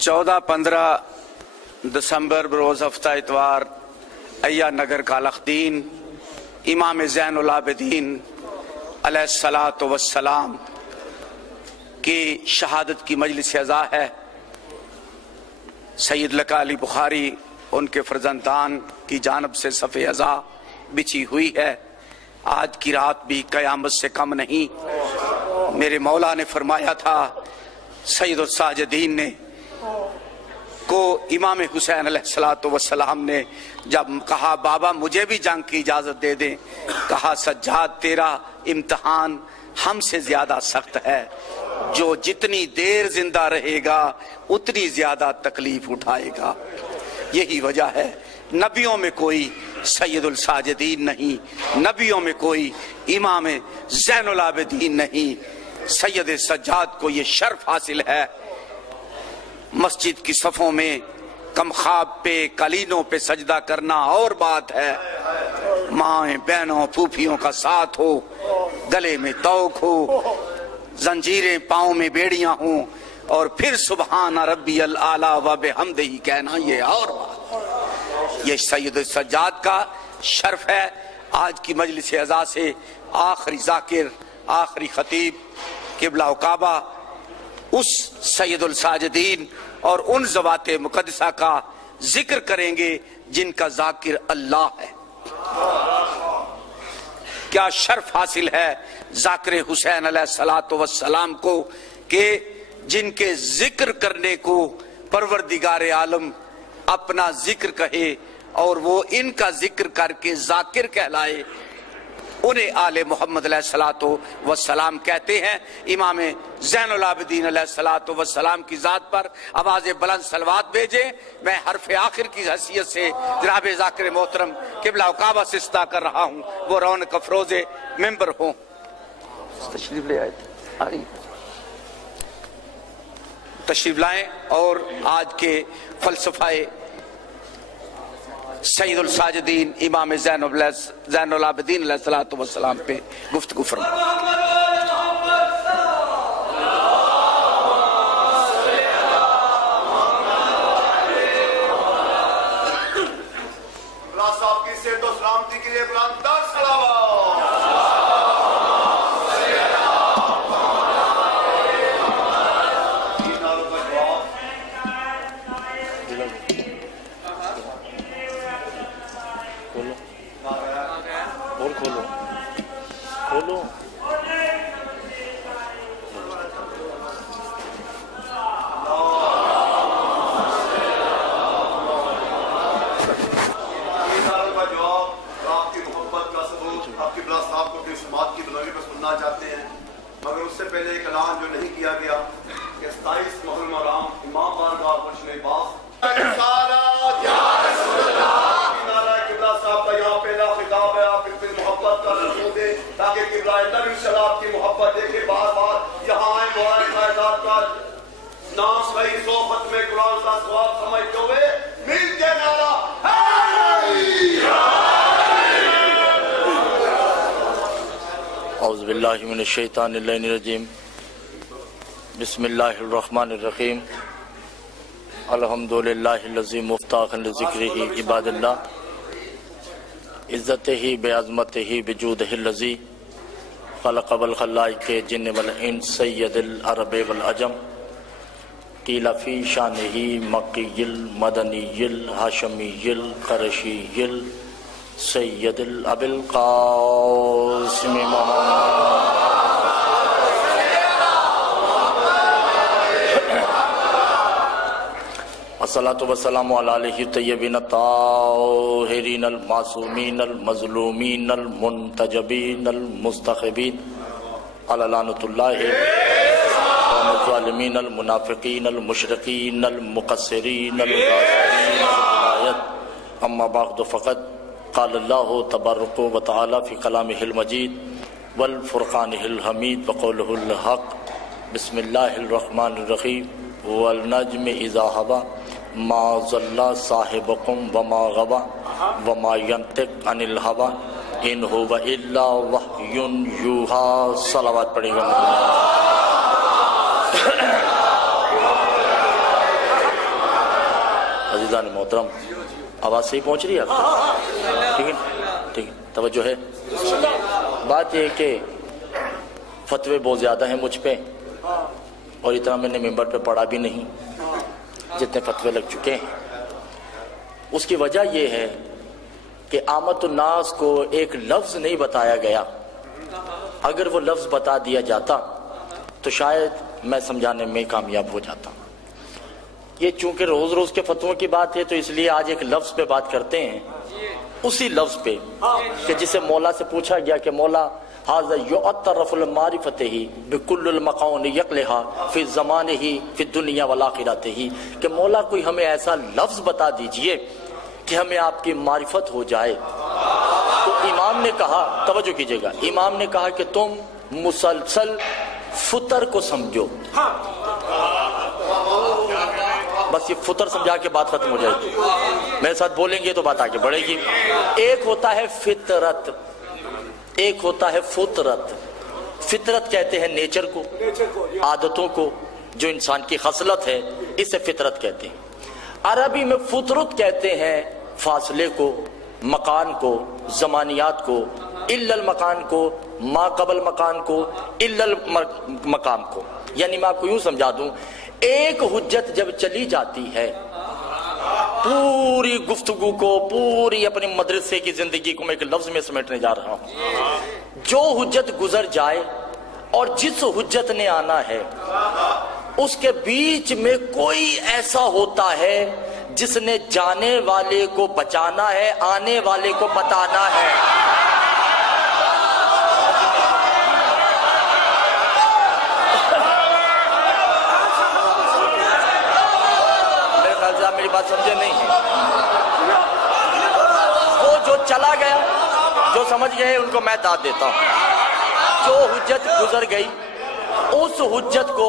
14-15 دسمبر بروز ہفتہ اتوار ایا نگر کالخدین امام زین العابدین علیہ الصلاۃ والسلام کی شہادت کی مجلس عزا ہے۔ سید لقا علی بخاری ان کے فرزندان کی جانب سے صف عزا بچھی ہوئی ہے۔ آج کی رات بھی قیامت سے کم نہیں۔ میرے مولا نے فرمایا تھا، سید الساجدین نے کو امام حسین علیہ السلام نے جب کہا بابا مجھے بھی جنگ کی اجازت دے دیں، کہا سجاد تیرا امتحان ہم سے زیادہ سخت ہے، جو جتنی دیر زندہ رہے گا اتنی زیادہ تکلیف اٹھائے گا۔ یہی وجہ ہے نبیوں میں کوئی سید الساجدین نہیں، نبیوں میں کوئی امام زین العابدین نہیں۔ سید سجاد کو یہ شرف حاصل ہے۔ مسجد کی صفوں میں کم خواب پہ قالینوں پہ سجدہ کرنا اور بات ہے، مائیں بہنوں پھوپھیوں کا ساتھ ہو، گلے میں توق ہو، زنجیریں پاؤں میں بیڑیاں ہوں، اور پھر سبحان ربی الاعلیٰ و بحمدہ کہنا، یہ اور بات۔ یہ سید السجاد کا شرف ہے۔ آج کی مجلس عزا سے آخری ذاکر، آخری خطیب قبلہ و کعبہ اس سید الساجدین اور ان ذوات مقدسہ کا ذکر کریں گے جن کا ذاکر اللہ ہے۔ کیا شرف حاصل ہے ذاکر حسین علیہ السلام کو کہ جن کے ذکر کرنے کو پروردگار عالم اپنا ذکر کہے اور وہ ان کا ذکر کر کے ذاکر کہلائے، انہیں آل محمد علیہ السلام کہتے ہیں۔ امام زین العابدین علیہ السلام کی ذات پر آواز بلند صلوات بھیجیں۔ میں حرف آخر کی حیثیت سے جناب ذاکر محترم قبلہ و کعبہ سے استدعا کر رہا ہوں، وہ رونق افروز ممبر ہوں۔ تشریف لے آئے، تشریف لائیں اور آج کے فلسفہ سید الساجدین امام زین العابدین علیہ السلام پہ گفتگو فرمائیں۔ چاہتے ہیں مگر اس سے پہلے ایک اعلان جو نہیں کیا گیا کہ 27 محرم حرام امام بارگاہ گلشن باغ رسالت یا رسول اللہ نعرہ قبلہ صاحب کا یہاں پہلا خطاب ہے۔ آپ اتنی محبت کا رسول دیں تاکہ قبلہ نبی صلی اللہ کی محبت دیکھے، بار بار یہاں آئے مبارک قائدات کا نام صحیح سو ختم قرآن کا ثواب سمجھتے ہوئے مل کے نعرہ اعوذ باللہ من الشیطان اللعین الرجیم، بسم اللہ الرحمن الرحیم، الحمدللہ الذی مفتاحا لذکرہ عباد اللہ، عزتہ بعظمتہ بجودہ الذی خلق والخلائق جن والانس سید العرب والعجم، قیل فی شانہ مکی المدنی الہاشمی القرشی سید ابی القاسم محمد الصلاۃ والسلام علی آلہ الطیبین الطاہرین المعصومین المظلومین المنتجبین المستخبین علی لعنۃ اللہ الظالمین المنافقین المشرکین المقصرین الغاصبین الولایت۔ اما بعد فقط قال اللہ تبارک و تعالی فی کلامہ المجید والفرقانہ الحمید وقولہ الحق، بسم اللہ الرحمن الرحیم، والنجم اذا ہوا ما ضل صاحبکم وما غوا وما ینطق عن الہوا ان هو الا وحی یوحی۔ صلوات پڑھیں گے۔ عزیزان محترم، آواز صحیح پہنچ رہی ہے آپ کو؟ ٹھیک ہے، ٹھیک ہے، توجہ ہے۔ بات یہ ہے کہ فتوے بہت زیادہ ہیں مجھ پہ، اور اتنا میں نے ممبر پہ پڑھا بھی نہیں جتنے فتوے لگ چکے ہیں۔ اس کی وجہ یہ ہے کہ عامت الناس کو ایک لفظ نہیں بتایا گیا، اگر وہ لفظ بتا دیا جاتا تو شاید میں سمجھانے میں کامیاب ہو جاتا۔ یہ چونکہ روز روز کے فتووں کی بات ہے تو اس لیے آج ایک لفظ پہ بات کرتے ہیں، اسی لفظ پہ کہ جسے مولا سے پوچھا گیا کہ مولا ھذا یعترف المعرفتہ بکل المقاون یقلہا فی زمانہ فی الدنیا والآخرتہ، کہ مولا کوئی ہمیں ایسا لفظ بتا دیجئے کہ ہمیں آپ کی معرفت ہو جائے۔ تو امام نے کہا، توجہ کیجئے گا، امام نے کہا کہ تم مسلسل فطر کو سمجھو۔ بس یہ فطر سمجھا کے بات ختم ہو جائے گی، میرے ساتھ بولیں گے تو بات آگے بڑھے گی۔ ایک ہوتا ہے فطرت، ایک ہوتا ہے فطرت۔ فطرت کہتے ہیں نیچر کو، عادتوں کو، جو انسان کی خصلت ہے، اسے فطرت کہتے ہیں۔ عربی میں فطرت کہتے ہیں فاصلے کو، مکان کو، زمانیات کو، الا المکان کو، ما قبل مکان کو، الا المقام کو۔ یعنی میں آپ کو یوں سمجھا دوں، ایک حجت جب چلی جاتی ہے، پوری گفتگو کو، پوری اپنے مدرسے کی زندگی کو میں ایک لفظ میں سمیٹنے جا رہا ہوں، جو حجت گزر جائے اور جس حجت نے آنا ہے اس کے بیچ میں کوئی ایسا ہوتا ہے جس نے جانے والے کو بچانا ہے، آنے والے کو بتانا ہے۔ میرے خیال سے آپ میری بات سمجھے نہیں ہیں۔ وہ جو چلا گیا، جو سمجھ گئے ان کو میں داد دیتا ہوں۔ جو حجت گزر گئی اس حجت کو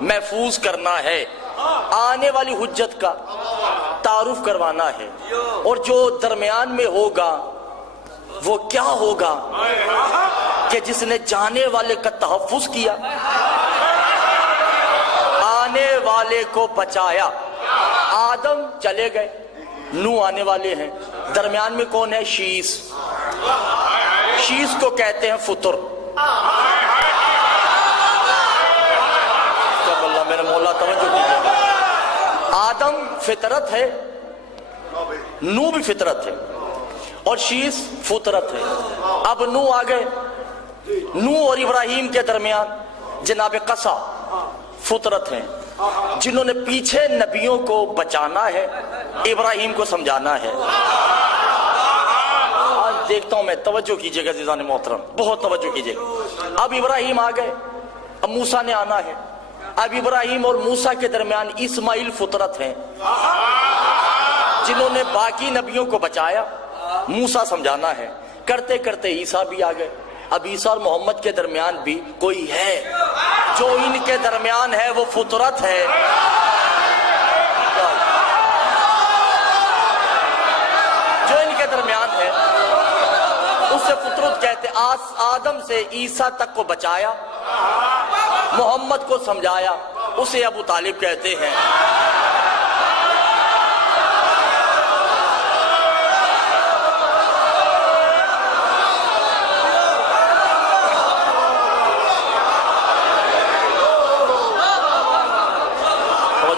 محفوظ کرنا ہے، آنے والی حجت کا تعارف کروانا ہے، اور جو درمیان میں ہوگا وہ کیا ہوگا کہ جس نے جانے والے کا تحفظ کیا، آنے والے کو بچایا۔ آدم چلے گئے، نوح آنے والے ہیں، درمیان میں کون ہے؟ شیس۔ شیس کو کہتے ہیں فطر۔ میرا مولا توجہ کیجیے، آدم فطرت ہے، نوح بھی فطرت ہے، اور شیس فطرت ہے۔ اب نوح آ گئے، نوح اور ابراہیم کے درمیان جناب قصہ فطرت ہیں، جنہوں نے پیچھے نبیوں کو بچانا ہے، ابراہیم کو سمجھانا ہے۔ آج دیکھتا ہوں میں، توجہ کیجئے گا عزیزان محترم، بہت توجہ کیجئے گا۔ اب ابراہیم آ گئے، اب موسیٰ نے آنا ہے۔ اب ابراہیم اور موسیٰ کے درمیان اسماعیل فطرت ہیں، جنہوں نے باقی نبیوں کو بچایا، موسیٰ سمجھانا ہے۔ کرتے کرتے عیسیٰ بھی آ گئے۔ اب عیسیٰ اور محمد کے درمیان بھی کوئی ہے، جو ان کے درمیان ہے وہ فطرت ہے۔ جو ان کے درمیان ہے اسے فطرت کہتے۔ آدم سے عیسیٰ تک کو بچایا، محمد کو سمجھایا، اسے ابو طالب کہتے ہیں۔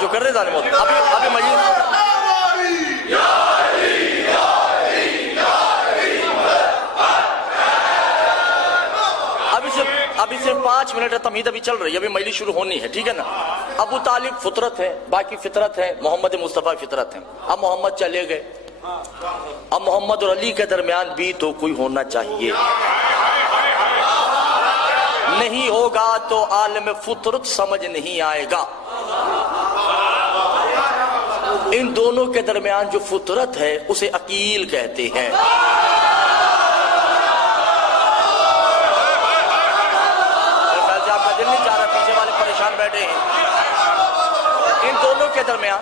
جو کر رہے ظالم ہوتے ابھی مجید ابھی صرف 5 منٹ ہے، تمہید ابھی چل رہی ہے، ابھی مجلس شروع ہونی ہے، ٹھیک ہے نا۔ ابو طالب فطرت ہے، باقی فطرت ہے، محمد مصطفیٰ فطرت ہے۔ اب محمد چلے گئے، اب محمد اور علی کے درمیان بھی تو کوئی ہونا چاہیے، نہیں ہوگا تو عالم فطرت سمجھ نہیں آئے گا۔ ان دونوں کے درمیان جو فطرت ہے اسے عقیل کہتے ہیں۔ دل نہیں چاہ رہا، پیچھے والے پریشان بیٹھے ہیں۔ ان دونوں کے درمیان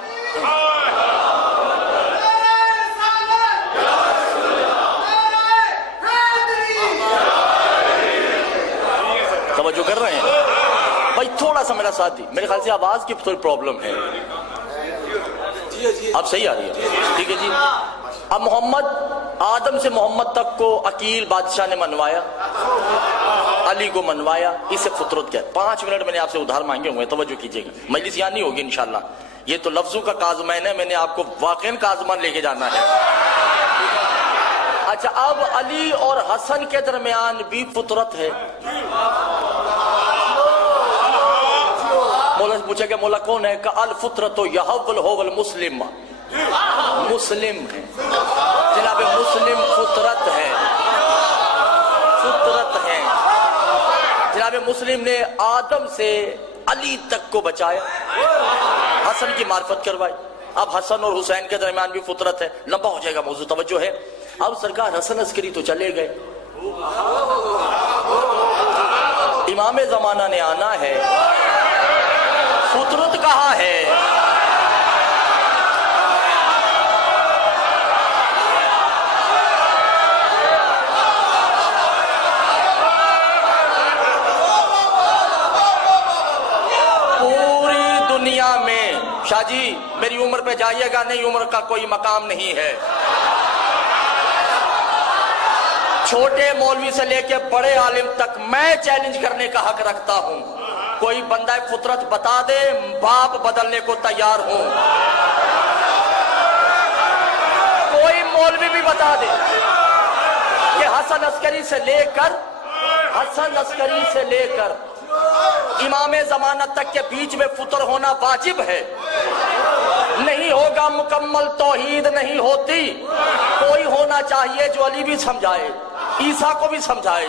توجہ کر رہے ہیں بھائی، تھوڑا سا میرا ساتھ دی، میرے خیال سے آواز کی تھوڑی پرابلم ہے۔ اب صحیح آ رہی ہے؟ ٹھیک ہے جی. اب محمد آدم سے محمد تک کو عقیل بادشاہ نے منوایا، علی کو منوایا، اسے فطرت کیا. 5 منٹ میں نے آپ سے ادھار مانگے ہوئے، توجہ کیجئے گا. مجلس یہاں نہیں ہوگی انشاءاللہ. یہ تو لفظوں کا کازمین ہے، میں نے آپ کو واقعاً کازمان لے کے جانا ہے. اچھا، اب علی اور حسن کے درمیان بھی فطرت ہے. مولا سے پوچھا کہ مولا کون ہے؟ کہ الفطرت یحول هو المسلم. مسلم ہے جناب، مسلم فطرت ہے، فطرت ہے جناب. مسلم نے آدم سے علی تک کو بچایا، حسن کی معرفت کروائی. اب حسن اور حسین کے درمیان بھی فطرت ہے. لمبا ہو جائے گا موضوع، توجہ ہے. اب سرکار حسن عسکری تو چلے گئے، امام زمانہ نے آنا ہے. فطرت کہاں ہے؟ پوری دنیا میں شاہ جی میری عمر پہ جائیے گا نہیں، عمر کا کوئی مقام نہیں ہے. چھوٹے مولوی سے لے کے بڑے عالم تک میں چیلنج کرنے کا حق رکھتا ہوں. کوئی بندہ فطرت بتا دے، باپ بدلنے کو تیار ہوں. کوئی مولوی بھی بتا دے کہ حسن عسکری سے لے کر امام زمانہ تک کے بیچ میں فطر ہونا واجب ہے. نہیں ہوگا مکمل توحید نہیں ہوتی. کوئی ہونا چاہیے جو علی بھی سمجھائے، عیسیٰ کو بھی سمجھائے،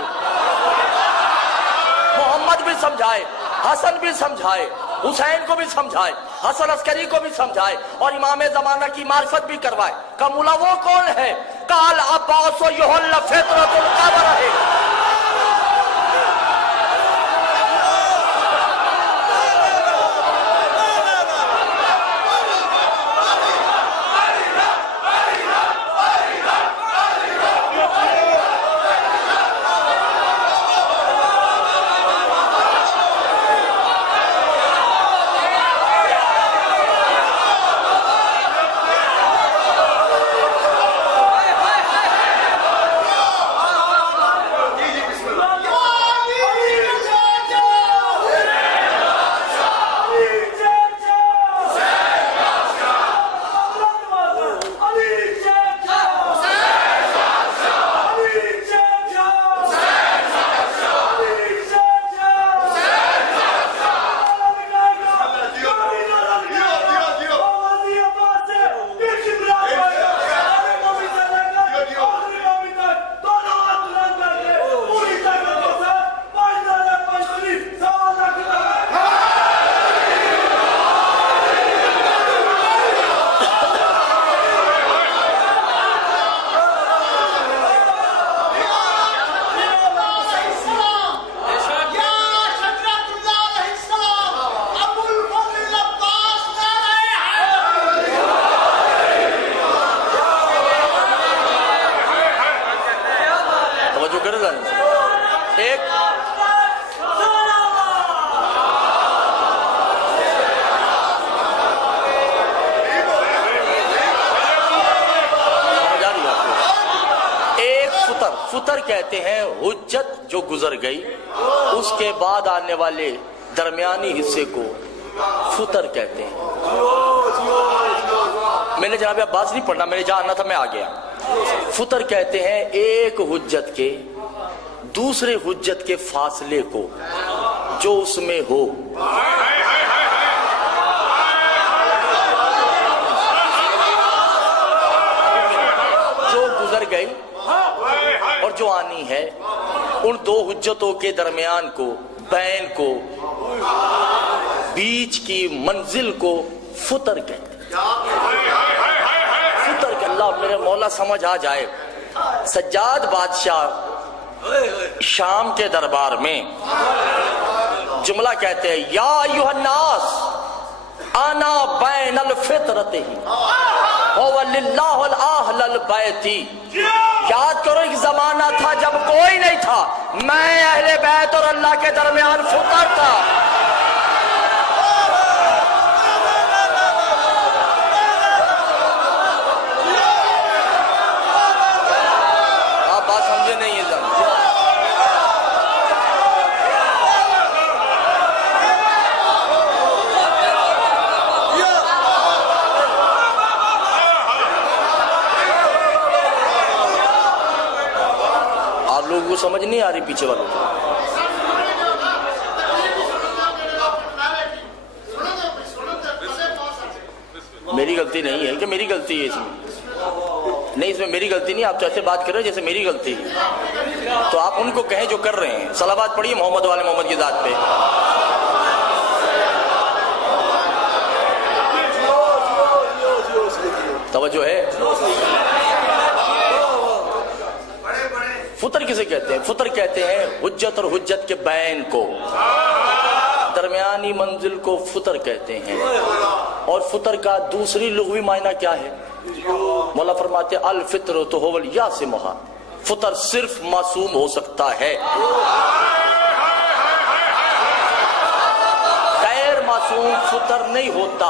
محمد بھی سمجھائے، حسن بھی سمجھائے، حسین کو بھی سمجھائے، حسن عسکری کو بھی سمجھائے، اور امام زمانہ کی معرفت بھی کروائے. کہ مولا وہ کون ہے؟ قال عباس یحل فطرت القبر ہے. فطر کہتے ہیں حجت جو گزر گئی، اس کے بعد آنے والے درمیانی حصے کو فطر کہتے ہیں. میں نے جناب عباس نہیں پڑھنا، میں نے جہاں آنا تھا میں آ گیا. فطر کہتے ہیں ایک حجت کے دوسرے حجت کے فاصلے کو جو اس میں ہو. جو گزر گئی اور جو آنی ہے، ان دو حجتوں کے درمیان کو، بین کو، بیچ کی منزل کو فطر کہتے ہیں. فطر کہ اللہ میرے مولا سمجھ آ جائے. سجاد بادشاہ شام کے دربار میں جملہ کہتے ہیں، یا ایھا الناس انا بین الفطرتہ هو للہ الاہل البیتی. یاد کرو ایک زمانہ تھا جب کوئی نہیں تھا، میں اہل بیت اور اللہ کے درمیان فطر تھا. سمجھ نہیں آ رہی پیچھے والوں کو؟ میری غلطی نہیں ہے کہ میری غلطی ہے اس میں؟ نہیں، اس میں میری غلطی نہیں. آپ تو ایسے بات کر رہے ہیں جیسے میری غلطی ہے. تو آپ ان کو کہیں جو کر رہے ہیں. صلوات پڑھیے محمد والے محمد کی ذات پہ. توجہ ہے. فطر کسے کہتے ہیں؟ فطر کہتے ہیں حجت اور حجت کے بین کو، درمیانی منزل کو فطر کہتے ہیں. اور فطر کا دوسری لغوی معنی کیا ہے؟ مولا فرماتے ہیں الفطر تو هو الیاسمھا، فطر صرف معصوم ہو سکتا ہے، غیر معصوم فطر نہیں ہوتا.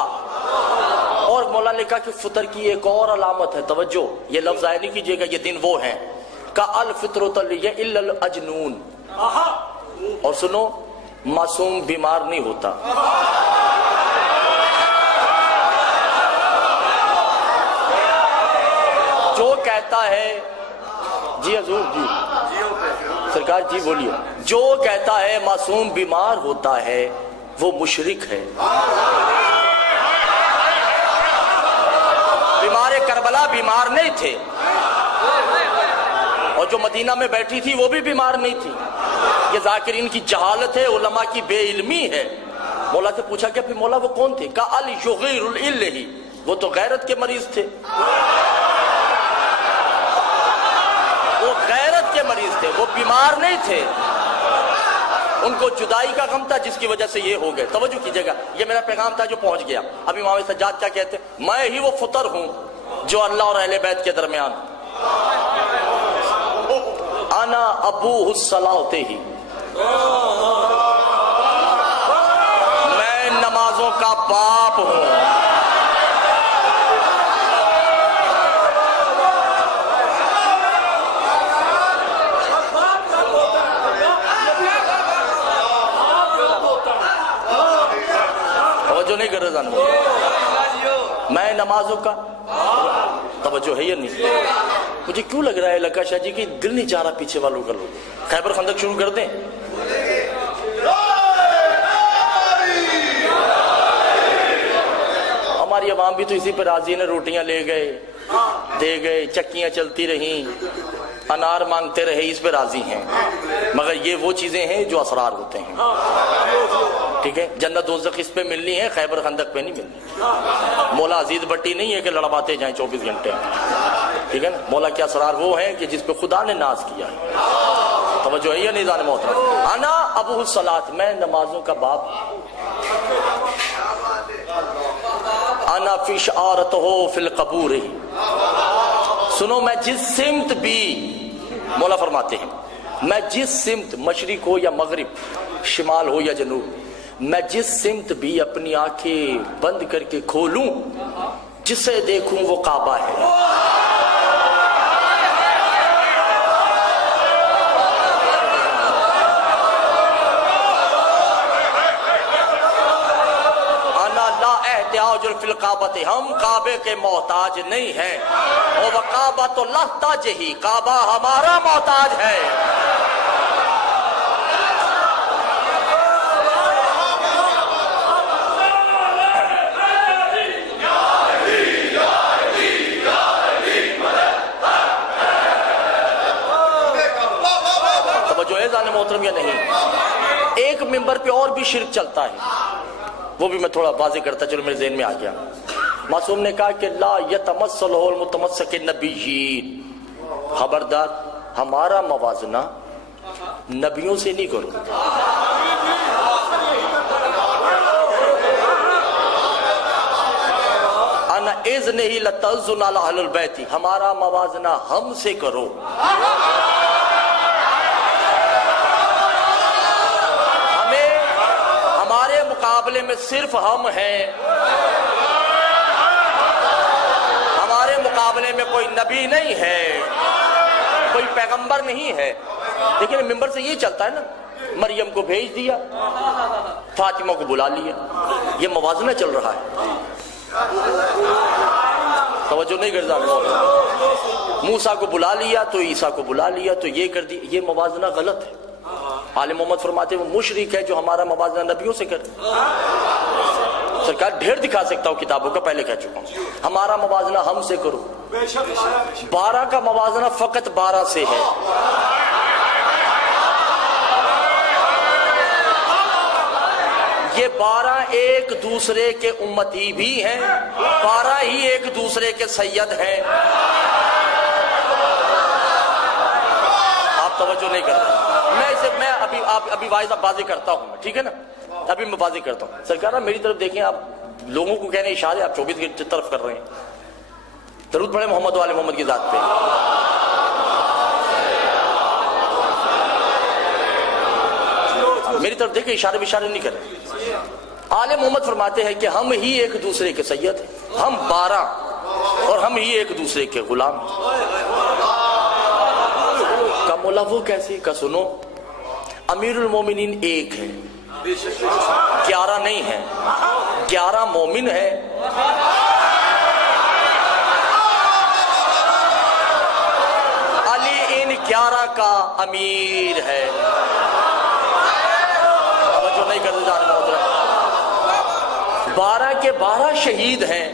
اور مولا نے کہا کہ فطر کی ایک اور علامت ہے. توجہ، یہ لفظ ضائع نہیں کیجئے گا، یہ دن وہ ہیں کہ الفطرۃ الا الاجنون. اور سنو، معصوم بیمار نہیں ہوتا. جو کہتا ہے، جی حضور، جی سرکار، جی بولیے، جو کہتا ہے معصوم بیمار ہوتا ہے وہ مشرک ہے. بیمار کربلا بیمار نہیں تھے، اور جو مدینہ میں بیٹھی تھی وہ بھی بیمار نہیں تھی. یہ ذاکرین کی جہالت ہے، علماء کی بے علمی ہے. مولا سے پوچھا کہ پھر مولا وہ کون تھے؟ کہا الشغیر الالہی، وہ تو غیرت کے مریض تھے، وہ غیرت کے مریض تھے، وہ بیمار نہیں تھے. ان کو جدائی کا غم تھا جس کی وجہ سے یہ ہو گئے. توجہ کیجئے گا، یہ میرا پیغام تھا جو پہنچ گیا. اب امام سجاد کیا کہتے ہیں؟ میں ہی وہ فطر ہوں جو اللہ اور اہل بیت کے درمیان. انا ابوہ الصلاۃ ہی، میں نمازوں کا باپ ہوں. توجہ نہیں کر رہے جانو، میں نمازوں کا. توجہ ہے یا نہیں؟ مجھے کیوں لگ رہا ہے لکا شاہ جی کہ دل نہیں چاہ رہا پیچھے والوں کا. لوگ خیبر خندق شروع کر دیں. ہماری عوام بھی تو اسی پہ راضی ہے. روٹیاں لے گئے، دے گئے، چکیاں چلتی رہیں، انار مانگتے رہے، اس پہ راضی ہیں. مگر یہ وہ چیزیں ہیں جو اسرار ہوتے ہیں. ٹھیک ہے، جنت دوزخ اس پہ ملنی ہے، خیبر خندق پہ نہیں ملنی. مولا عزیز بٹی نہیں ہے کہ لڑواتے جائیں 24 گھنٹے. ٹھیک ہے نا، مولا کے اسرار وہ ہیں کہ جس پہ خدا نے ناز کیا ہے. توجہ ہے یا نہیں جان محترم؟ انا ابوہ الصلاۃ، میں نمازوں کا باپ. انا فی شعارتہ فی القبور. سنو، میں جس سمت بھی، مولا فرماتے ہیں میں جس سمت، مشرق ہو یا مغرب، شمال ہو یا جنوب، میں جس سمت بھی اپنی آنکھیں بند کر کے کھولوں، جسے دیکھوں وہ کعبہ ہے. انا لا احتیاج فی الکعبۃ، ہم کعبے کے محتاج نہیں ہیں. وَقَعْبَةُ لَحْتَاجِهِ، کعبہ ہمارا محتاج ہے. محترم یا نہیں؟ ایک ممبر پہ اور بھی شرک چلتا ہے، وہ بھی میں تھوڑا واضح کرتا چلو، میرے ذہن میں آ گیا. معصوم نے کہا کہ لا یتمثلہ المتمسک النبیین، خبردار ہمارا موازنہ نبیوں سے نہیں کرو. انا اذنہ لتعزن علی اہل البیت، ہمارا موازنہ ہم سے کرو. مقابلے میں صرف ہم ہیں، ہمارے مقابلے میں کوئی نبی نہیں ہے، کوئی پیغمبر نہیں ہے. لیکن ممبر سے یہ چلتا ہے نا، مریم کو بھیج دیا، فاطمہ کو بلا لیا، یہ موازنہ چل رہا ہے. توجہ نہیں کرتا. موسیٰ کو بلا لیا تو عیسیٰ کو بلا لیا تو یہ کر دی. یہ موازنہ غلط ہے. آل محمد فرماتے ہیں وہ مشرک ہے جو ہمارا موازنہ نبیوں سے کرے. سرکار ڈھیر دکھا سکتا ہوں کتابوں کا، پہلے کہہ چکا ہوں. ہمارا موازنہ ہم سے کرو. 12 کا موازنہ فقط 12 سے ہے. یہ 12 ایک دوسرے کے امتی بھی ہیں، 12 ہی ایک دوسرے کے سید ہیں. آپ توجہ نہیں کرتے. میں ابھی واضح کرتا ہوں، ٹھیک ہے نا؟ ابھی میں واضح کرتا ہوں. سرکار میری طرف دیکھیں، آپ لوگوں کو کہنے اشارے آپ 24 کی طرف کر رہے ہیں. درود پڑھیں محمد و آل محمد کی ذات پہ. میری طرف دیکھیں، اشارے نہیں کریں. آل محمد فرماتے ہیں کہ ہم ہی ایک دوسرے کے سید ہیں، ہم 12 اور ہم ہی ایک دوسرے کے غلام ہیں. کا مولا وہ کیسے کا سنو، امیر المومنین ایک ہے، 11 نہیں ہے. 11 مومن ہے، علی ان 11 کا امیر ہے. توجہ نہیں کرتے جانے محترم. 12 کے 12 شہید ہیں.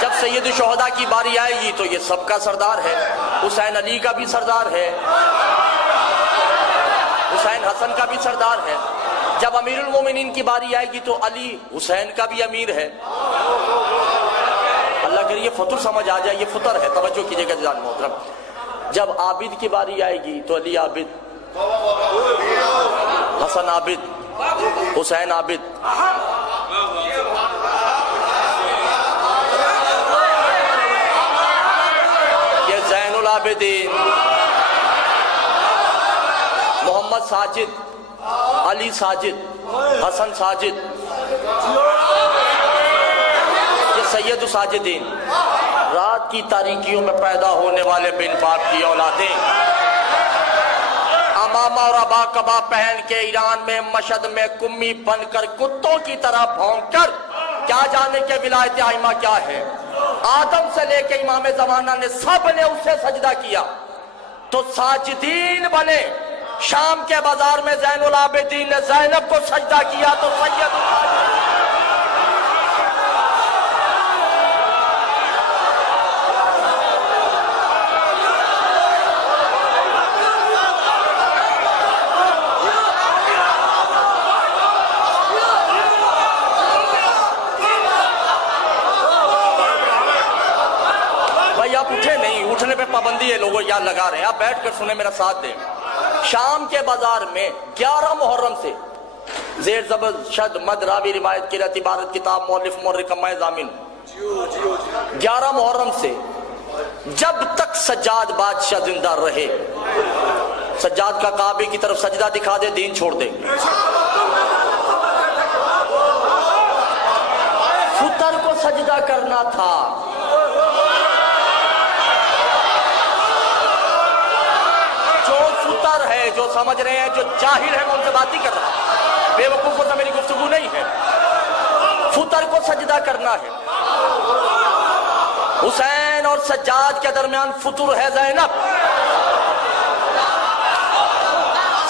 جب سید الشہداء کی باری آئے گی تو یہ سب کا سردار ہے. حسین علی کا بھی سردار ہے، حسین حسن کا بھی سردار ہے. جب امیر المومنین کی باری آئے گی تو علی حسین کا بھی امیر ہے. اللہ کرے یہ فطر سمجھ آ جائے، یہ فطر ہے. توجہ کیجئے گا جناب محترم. جب عابد کی باری آئے گی تو علی عابد، حسن عابد، حسین عابد. یہ زین العابدین، محمد ساجد، علی ساجد، حسن ساجد، یہ سید الساجدین. رات کی تاریکیوں میں پیدا ہونے والے بن باپ کی اولادیں، امامہ اور ابا کبا پہن کے ایران میں مشہد میں کمی بن کر کتوں کی طرح بھونک کر کیا جانے کے ولایت ائمہ کیا ہے. آدم سے لے کے امام زمانہ نے سب نے اسے سجدہ کیا تو ساجدین بنے. شام کے بازار میں زین العابدین نے زینب کو سجدہ کیا تو سید الساجدین. اٹھنے پہ پابندی ہے، لوگوں یاد لگا رہے ہیں. آپ بیٹھ کر سنیں، میرا ساتھ دیں. شام کے بازار میں 11 محرم سے زیر زبر شد مد راوی روایت قرأت عبارت کتاب مؤلف مورخ میں ضامن 11 محرم سے جب تک سجاد بادشاہ زندہ رہے، سجاد کا کعبے کی طرف سجدہ دکھا دے دین چھوڑ دے. فطر کو سجدہ کرنا تھا. جو سمجھ رہے ہیں، جو جاہل ہیں، میں ان سے بات نہیں کر رہا. بے وقوفوں سے میری گفتگو نہیں ہے. فطر کو سجدہ کرنا ہے. حسین اور سجاد کے درمیان فطر ہے زینب.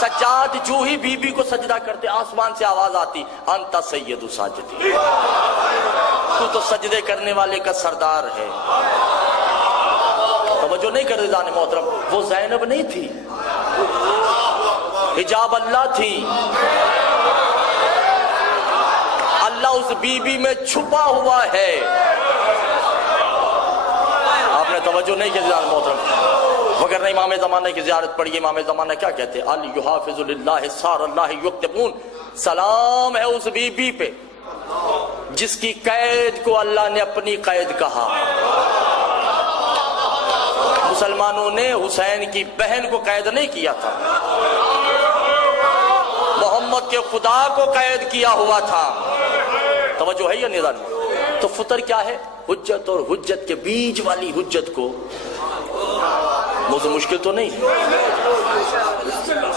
سجاد جو ہی بی بی کو سجدہ کرتے آسمان سے آواز آتی، انت سید الساجدین، تو سجدے کرنے والے کا سردار ہے. توجہ نہیں کرتے جانے محترم. وہ زینب نہیں تھی، حجاب اللہ تھی. اللہ اس بی بی میں چھپا ہوا ہے. آپ نے توجہ نہیں کی زیارت محترم. وگرنہ امام زمانہ کی زیارت پڑھیے. امام زمانہ کیا کہتے ہیں؟ علی یحافظ للہ سار اللہ یکتبون. سلام ہے اس بی بی پہ جس کی قید کو اللہ نے اپنی قید کہا. مسلمانوں نے حسین کی بہن کو قید نہیں کیا تھا، محمد کے خدا کو قید کیا ہوا تھا. توجہ ہے یا نہیں؟ تو فطر کیا ہے؟ حجت اور حجت کے بیچ والی حجت کو. موضوع مشکل تو نہیں ہے،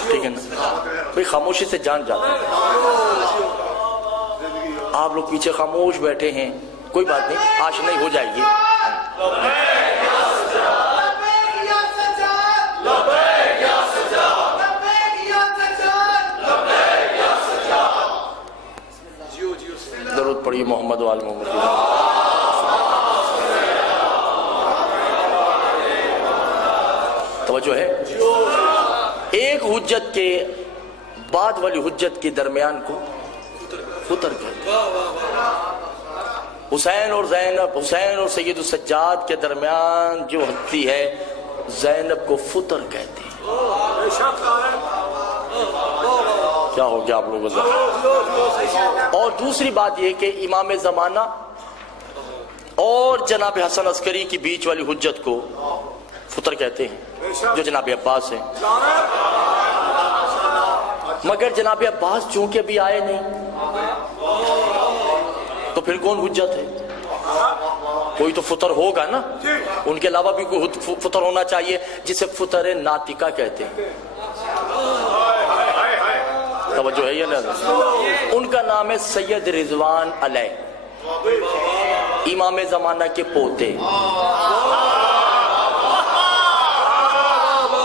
ٹھیک ہے نا بھئی؟ خاموشی سے جان جاتے ہیں. آپ لوگ پیچھے خاموش بیٹھے ہیں، کوئی بات نہیں، آشنائی ہو جائے گی۔ درود پڑھیے محمد و آل محمد۔ توجہ ہے، ایک حجت کے بعد والی حجت کے درمیان کو فطر کہتے ہیں۔ حسین اور زینب، حسین اور سید السجاد کے درمیان جو ہوتی ہے زینب کو فطر کہتے ہیں۔ کیا ہو گیا آپ لوگوں سے؟ اور دوسری بات یہ کہ امام زمانہ اور جناب حسن عسکری کی بیچ والی حجت کو فطر کہتے ہیں، جو جناب عباس ہیں۔ مگر جناب عباس چونکہ بھی آئے نہیں تو پھر کون حجت ہے؟ کوئی تو فطر ہوگا نا، ان کے علاوہ بھی کوئی فطر ہونا چاہیے جسے فطر ناطقہ کہتے ہیں۔ توجہ ہے یا نہیں؟ ان کا نام ہے سید رضوان علیہ، امام زمانہ کے پوتے۔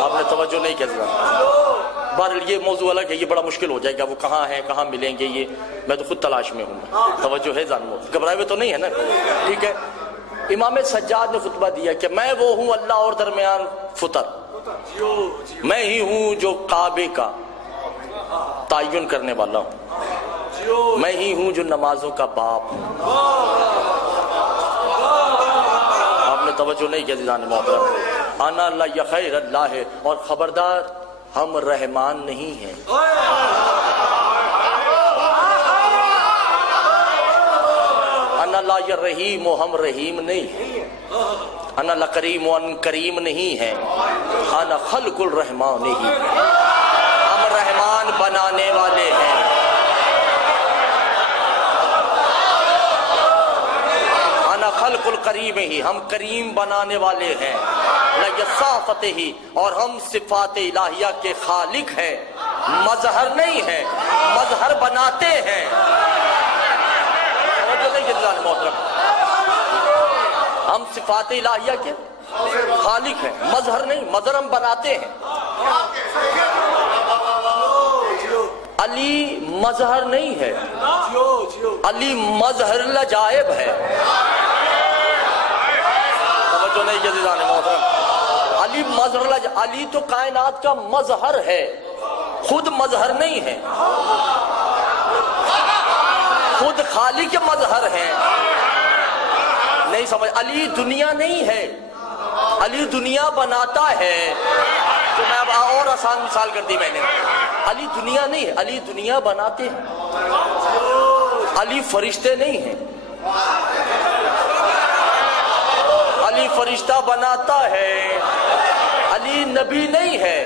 آپ نے توجہ نہیں کیا؟ بہرحال یہ موضوع الگ ہے، یہ بڑا مشکل ہو جائے گا، وہ کہاں ہیں، کہاں ملیں گے، یہ میں تو خود تلاش میں ہوں۔ توجہ ہے جانو، گھبرائے ہوئے تو نہیں ہے نا؟ ٹھیک ہے۔ امام سجاد نے خطبہ دیا کہ میں وہ ہوں اللہ اور درمیان فطر، میں ہی ہوں جو کعبے کا تعین کرنے والا ہوں، میں ہی ہوں جو نمازوں کا باپ ہوں۔ آپ نے توجہ نہیں کیا عزیزان محترم؟ انا اللہ یا خیر اللہ ہے، اور خبردار ہم رحمان نہیں ہیں۔ انا لا یا رحیم، ہم رحیم نہیں ہیں۔ انا لا کریم، ان کریم نہیں ہیں۔ انا خلق الرحمان نہیں، ہم رحمان بنانے والے ہیں۔ انا خلق الکریم ہی، ہم کریم بنانے والے ہیں۔ لَيَصَافَتِ ہی، اور ہم صفات الہیہ کے خالق ہیں، مظہر نہیں ہیں، مظہر بناتے ہیں۔ ہم صفات الہیہ کے خالق ہیں، مظہر نہیں، مظہر ہم بناتے ہیں۔ علی مظہر نہیں ہے، علی مظہر لجائب ہے۔ توجہ نہیں کیا عزیزان محترم؟ علی مظہر لجائب، علی تو کائنات کا مظہر ہے، خود مظہر نہیں ہے، خود خالق مظہر ہے۔ نہیں سمجھ؟ علی دنیا نہیں ہے، علی دنیا بناتا ہے۔ جو میں اب اور آسان مثال کر دی میں نے، علی دنیا نہیں ہے، علی دنیا بناتے ہیں۔ علی فرشتے نہیں ہیں، علی فرشتہ بناتا ہے۔ علی نبی نہیں ہے۔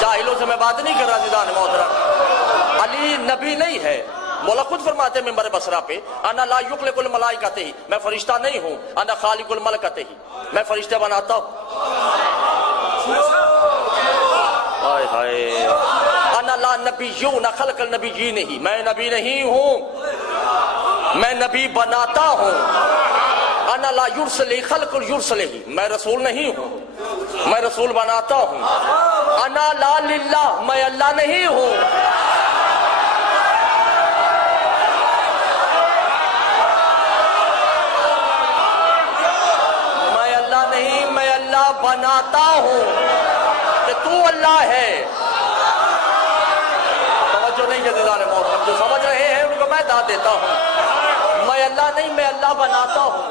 جاہلوں سے میں بات نہیں کر رہا عزیزان محترم، علی نبی نہیں ہے۔ مولا خود فرماتے ہیں منبر بصرہ پہ، انا لا یخلق الملائکۃ، میں فرشتہ نہیں ہوں، انا خالق الملکۃ، میں فرشتہ بناتا ہوں۔ ہائے ہائے، انا لا نبیون خلق النبیین، ہی میں نبی نہیں ہوں، میں نبی بناتا ہوں۔ انا لا یرسل خلق یرسل، ہی میں رسول نہیں ہوں، میں رسول بناتا ہوں۔ انا لا للہ، میں اللہ نہیں ہوں، بناتا ہوں کہ تو اللہ ہے۔ توجہ نہیں کرتے عزیزان محترم، جو سمجھ رہے ہیں ان کو میں داد دیتا ہوں، میں اللہ نہیں، میں اللہ بناتا ہوں۔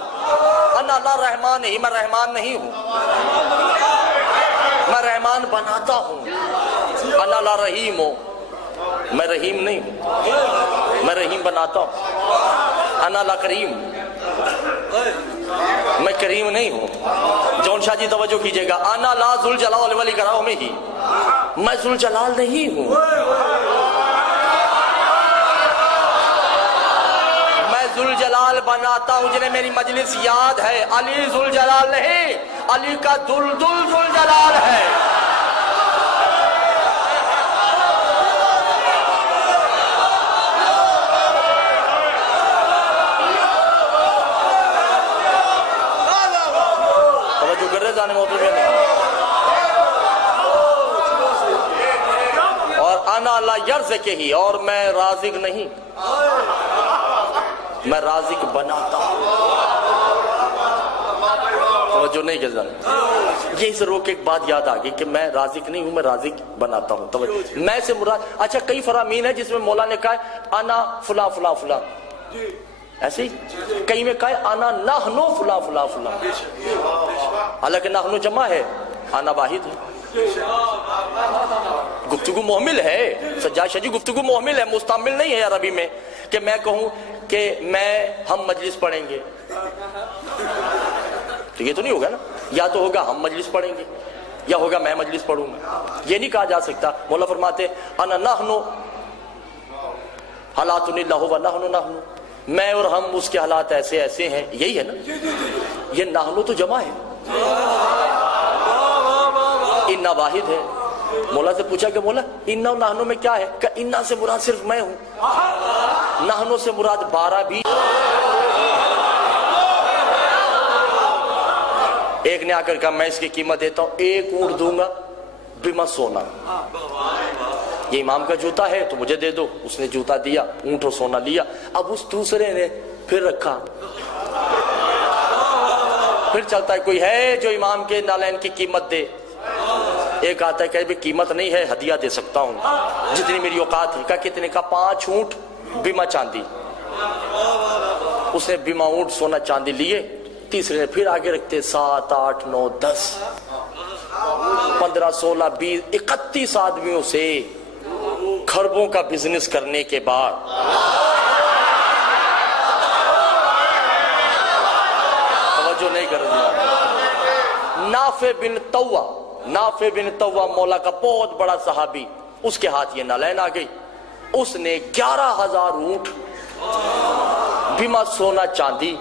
انا اللہ رحمان ہی، میں رحمان نہیں ہوں، میں رحمان بناتا ہوں۔ انا اللہ رحیم ہوں، میں رحیم نہیں ہوں، میں رحیم بناتا ہوں۔ انا اللہ کریم، میں کریم نہیں ہوں۔ جون شاہ جی توجہ کیجئے گا، انا لا ذوالجلال والاکرام ہی، میں ذوالجلال نہیں ہوں، میں ذوالجلال بناتا ہوں۔ جنہیں میری مجلس یاد ہے، علی ذوالجلال نہیں، علی کا دلدل ذوالجلال ہے۔ انا لا یرزقہ، اور میں رازق نہیں، میں رازق بناتا ہوں۔ توجہ نہیں کہ یہی سے روک ایک بات یاد آ گئی کہ میں رازق نہیں ہوں، میں رازق بناتا ہوں۔ توجہ، میں سے مراد اچھا کئی فرامین ہیں جس میں مولا نے کہا ہے انا فلاں فلاں فلاں، ایسے ہی کئی میں کہا ہے انا نحنو فلاں فلاں فلاں، حالانکہ نحنو جمع ہے، انا واحد ہے۔ گفتگو محمل ہے سجاد شاہ جی، گفتگو محمل ہے، مستعمل نہیں ہے عربی میں کہ میں کہوں کہ ہم مجلس پڑھیں گے، تو یہ تو نہیں ہوگا نا، یا تو ہوگا ہم مجلس پڑھیں گے یا ہوگا میں مجلس پڑھوں گا، یہ نہیں کہا جا سکتا۔ مولا فرماتے انا نحنو حالات اللہ و نحنو نحنو، میں اور ہم اس کے حالات ایسے ایسے ہیں، یہی ہے نا، یہ نحنو تو جمع ہے، انا واحد ہے۔ مولا سے پوچھا کہ مولا انا و نحنو میں کیا ہے؟ کہ انا سے مراد صرف میں ہوں، نحنو سے مراد 12 بھی۔ ایک نے آ کر کہا میں اس کی قیمت دیتا ہوں 1 اونٹ دوں گا بما سونا، یہ امام کا جوتا ہے تو مجھے دے دو، اس نے جوتا دیا، اونٹ اور سونا لیا۔ اب اس دوسرے نے پھر رکھا، پھر چلتا ہے کوئی ہے جو امام کے نالین کی قیمت دے، ایک آتا ہے کہ بھی قیمت نہیں ہے ہدیہ دے سکتا ہوں جتنی میری اوقات ہے۔ کہا کتنے کا؟ 5 اونٹ بما چاندی، اس نے بما اونٹ سونا چاندی لیے، تیسرے نے پھر آگے رکھتے 7 8 9 10 15 16 20 31 آدمیوں سے کھربوں کا بزنس کرنے کے بعد توجہ نہیں کر دیا۔ نافع بن طوا مولا کا بہت بڑا صحابی، اس کے ہاتھ یہ نالین آ گئی، اس نے 11,000 اونٹ بما سونا چاندی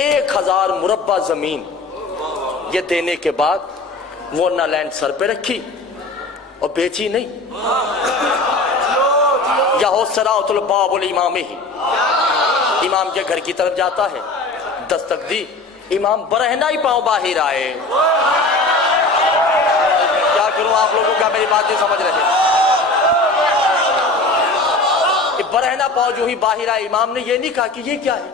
1,000 مربع زمین یہ دینے کے بعد وہ نالین سر پہ رکھی اور بیچی نہیں۔ یا ہو سراۃ الباب الامام ہی، امام کے گھر کی طرف جاتا ہے، دستک دی، امام برہنہ ہی پاؤں باہر آئے۔ کیا کروں آپ لوگوں کا میری بات نہیں سمجھ رہے؟ برہنہ پاؤں جو ہی باہر آئے، امام نے یہ نہیں کہا کہ یہ کیا ہے،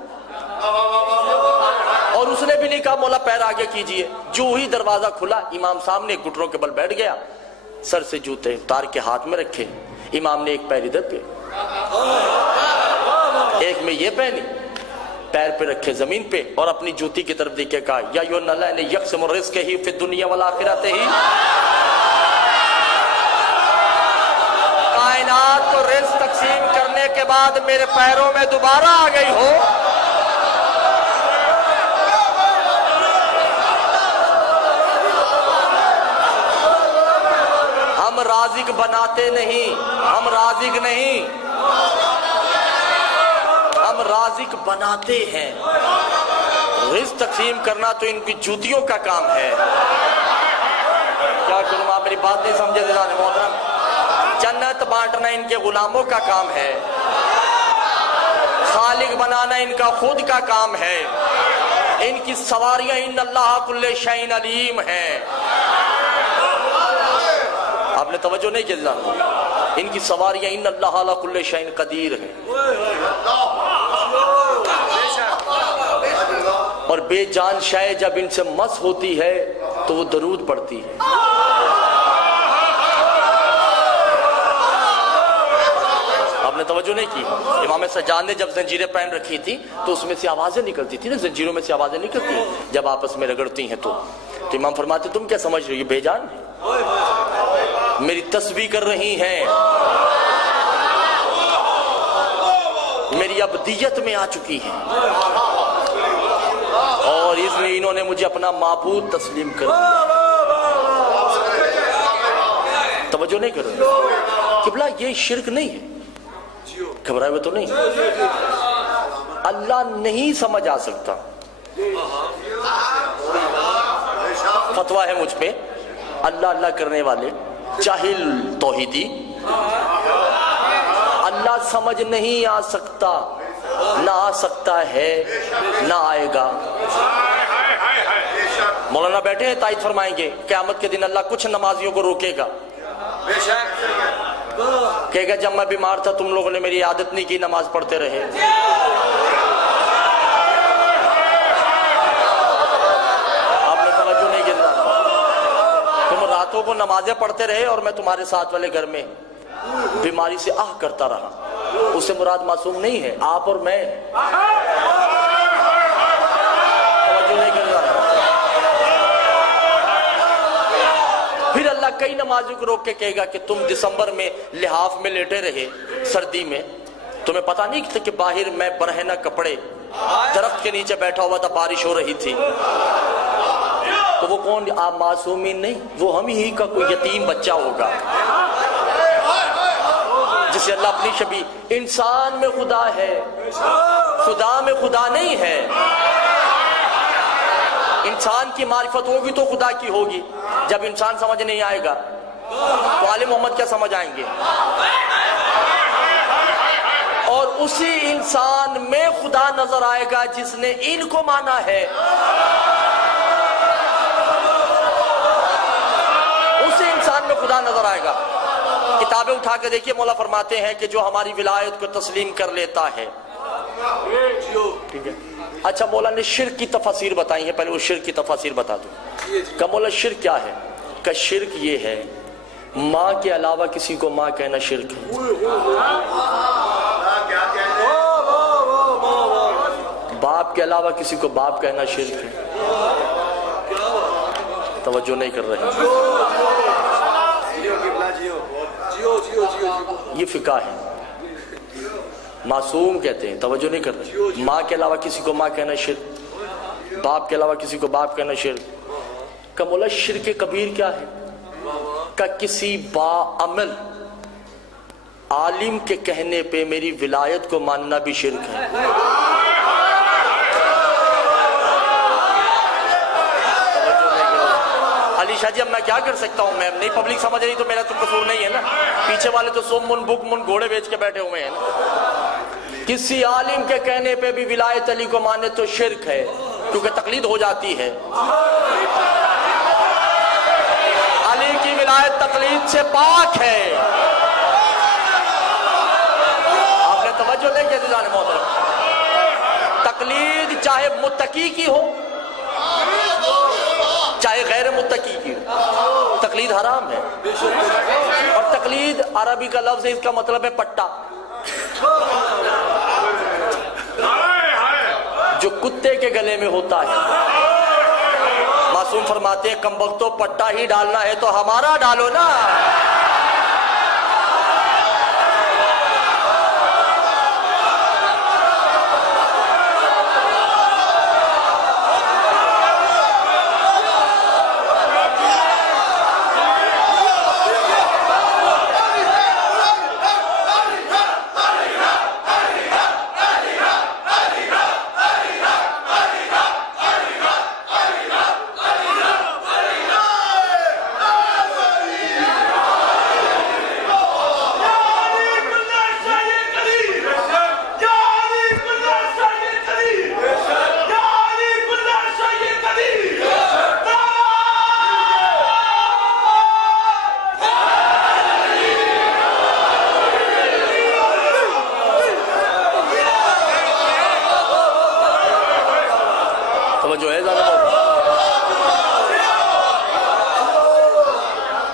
اور اس نے بھی نہیں کہا مولا پیر آگے کیجئے۔ جو ہی دروازہ کھلا امام سامنے گھٹنوں کے بل بیٹھ گیا، سر سے جوتے اتار کے ہاتھ میں رکھے، امام نے ایک پیر ادھر پہ ایک میں یہ پہنی، پیر پہ رکھے زمین پہ، اور اپنی جوتی کی طرف دیکھ کے کہا یا ایھا الذین یقسم الرزق ہی فی الدنیا والآخرۃ ہی، کائنات کو رزق تقسیم کرنے کے بعد میرے پیروں میں دوبارہ آ گئی ہو۔ ہم رازق بناتے نہیں، ہم رازق نہیں، ہم رازق بناتے ہیں۔ رزق تقسیم کرنا تو ان کی جوتیوں کا کام ہے۔ کیا کروں آپ میری بات نہیں سمجھے عزیزان محترم؟ جنت بانٹنا ان کے غلاموں کا کام ہے، خالق بنانا ان کا خود کا کام ہے، ان کی سواریاں ان اللہ کل شیء علیم ہیں۔ آپ نے توجہ نہیں کی عزیزان؟ ان کی سواریاں ان اللہ علی کل شیء قدیر ہیں، اور بے جان شے جب ان سے مس ہوتی ہے تو وہ درود پڑھتی ہے۔ آپ نے توجہ نہیں کی؟ امام سجاد نے جب زنجیریں پہن رکھی تھی تو اس میں سے آوازیں نکلتی تھی نا، زنجیروں میں سے آوازیں نکلتی ہیں جب آپس میں رگڑتی ہیں، تو امام فرماتے تم کیا سمجھ رہے ہو یہ بے جان ہے؟ میری تسبیح کر رہی ہیں، میری ابدیت میں آ چکی ہیں، اور اس لیے انہوں نے مجھے اپنا معبود تسلیم کر دیا۔ توجہ نہیں کر رہے؟ قبلہ یہ شرک نہیں ہے، گھبرائے ہوئے تو نہیں، اللہ نہیں سمجھ آ سکتا۔ فتویٰ ہے مجھ پہ، اللہ اللہ کرنے والے جاہل توحیدی اللہ سمجھ نہیں آ سکتا، نہ آ سکتا ہے نہ آئے گا۔ مولانا بیٹھے ہیں تائید فرمائیں گے قیامت کے دن اللہ کچھ نمازیوں کو روکے گا، کہے گا جب میں بیمار تھا تم لوگوں نے میری عادت نہیں کی، نماز پڑھتے رہے۔ آپ نے توجہ نہیں کی، تم راتوں کو نمازیں پڑھتے رہے اور میں تمہارے ساتھ والے گھر میں بیماری سے آہ کرتا رہا۔ اس سے مراد معصوم نہیں ہے، آپ اور میں۔ توجہ نہیں کر رہا۔ پھر اللہ کئی نمازوں کو روک کے کہے گا کہ تم دسمبر میں لحاف میں لیٹے رہے سردی میں، تمہیں پتا نہیں تھا کہ باہر میں برہنہ کپڑے درخت کے نیچے بیٹھا ہوا تھا، بارش ہو رہی تھی۔ تو وہ کون؟ آپ معصومین نہیں، وہ ہم ہی کا کوئی یتیم بچہ ہوگا جسے اللہ اپنی شبیہ۔ انسان میں خدا ہے، خدا میں خدا نہیں ہے۔ انسان کی معرفت ہوگی تو خدا کی ہوگی۔ جب انسان سمجھ نہیں آئے گا تو آل محمد کیا سمجھ آئیں گے؟ اور اسی انسان میں خدا نظر آئے گا جس نے ان کو مانا ہے۔ اسی انسان میں خدا نظر آئے گا۔ کتابیں اٹھا کے دیکھیے، مولا فرماتے ہیں کہ جو ہماری ولایت کو تسلیم کر لیتا ہے۔ ٹھیک ہے، اچھا مولا نے شرک کی تفاسیر بتائی ہیں، پہلے وہ شرک کی تفاسیر بتا دوں کہ مولا شرک کیا ہے؟ کہ شرک یہ ہے ماں کے علاوہ کسی کو ماں کہنا شرک ہے، باپ کے علاوہ کسی کو باپ کہنا شرک ہے۔ توجہ نہیں کر رہے، یہ فقہ ہے، معصوم کہتے ہیں، توجہ نہیں کر رہے۔ ماں کے علاوہ کسی کو ماں کہنا شرک، باپ کے علاوہ کسی کو باپ کہنا شرک۔ کہ مولا شرک کبیر کیا ہے؟ کہ کسی با عمل عالم کے کہنے پہ میری ولایت کو ماننا بھی شرک ہے۔ علی شاہ جی اب میں کیا کر سکتا ہوں؟ میں نہیں پبلک سمجھ رہی تو میرا تو قصور نہیں ہے نا، پیچھے والے تو سم من بک من گھوڑے بیچ کے بیٹھے ہوئے ہیں نا۔ کسی عالم کے کہنے پہ بھی ولایت علی کو مانے تو شرک ہے، کیونکہ تقلید ہو جاتی ہے۔ علی کی ولایت تقلید سے پاک ہے۔ آپ نے توجہ نہیں کی عزیزان محترم؟ تقلید چاہے متقی کی ہو چاہے غیر متقی کی ہو، تقلید حرام ہے۔ اور تقلید عربی کا لفظ ہے، اس کا مطلب ہے پٹا۔ جو کتے کے گلے میں ہوتا ہے۔ معصوم فرماتے ہیں کمبختو پٹا ہی ڈالنا ہے تو ہمارا ڈالو نا۔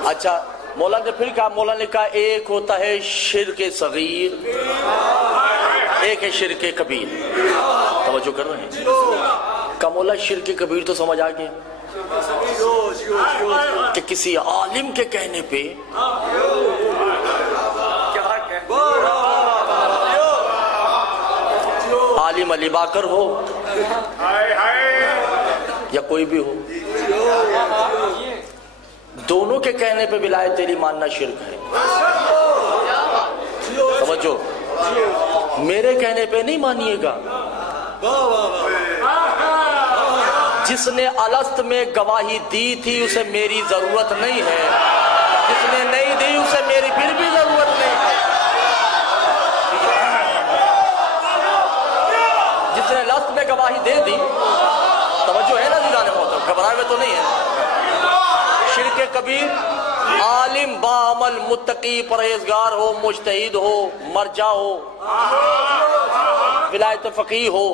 اچھا مولا نے پھر کہا، مولا نے کہا ایک ہوتا ہے شرک صغیر، ایک ہے شرک کبیر۔ توجہ کر رہے ہیں؟ کہ مولا شرک کبیر تو سمجھ آ گیا کہ کسی عالم کے کہنے پہ عالم علی باکر ہو یا کوئی بھی ہو، دونوں کے کہنے پہ ولایت تیری ماننا شرک ہے۔ سمجھو، میرے کہنے پہ نہیں مانیے گا۔ جس نے الست میں گواہی دی تھی اسے میری ضرورت نہیں ہے، جس نے نہیں دی اسے میری پھر بھی ضرورت نہیں ہے۔ جس نے الست میں گواہی دے دی، توجہ ہے نا عزیزان محترم، گھبرائے ہوئے تو نہیں ہے۔ شرک کبیر عالم باعمل متقی پرہیزگار ہو، مجتہد ہو، مرجع ہو، ولایت فقیہ ہو،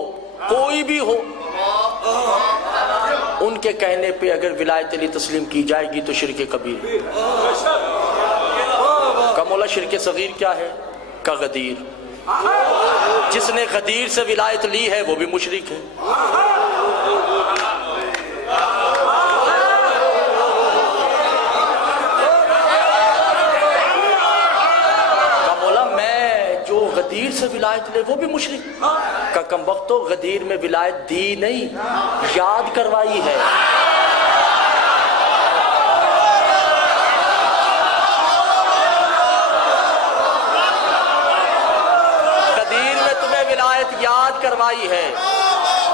کوئی بھی ہو، ان کے کہنے پہ اگر ولایت علی تسلیم کی جائے گی تو شرک کبیر ہے۔ کا مولا شرک صغیر کیا ہے؟ کا غدیر، جس نے غدیر سے ولایت لی ہے وہ بھی مشرک ہے۔ غدیر سے ولایت لے وہ بھی مشرک کا کم وقتو، غدیر میں ولایت دی نہیں، یاد کروائی ہے۔ غدیر میں تمہیں ولایت یاد کروائی ہے،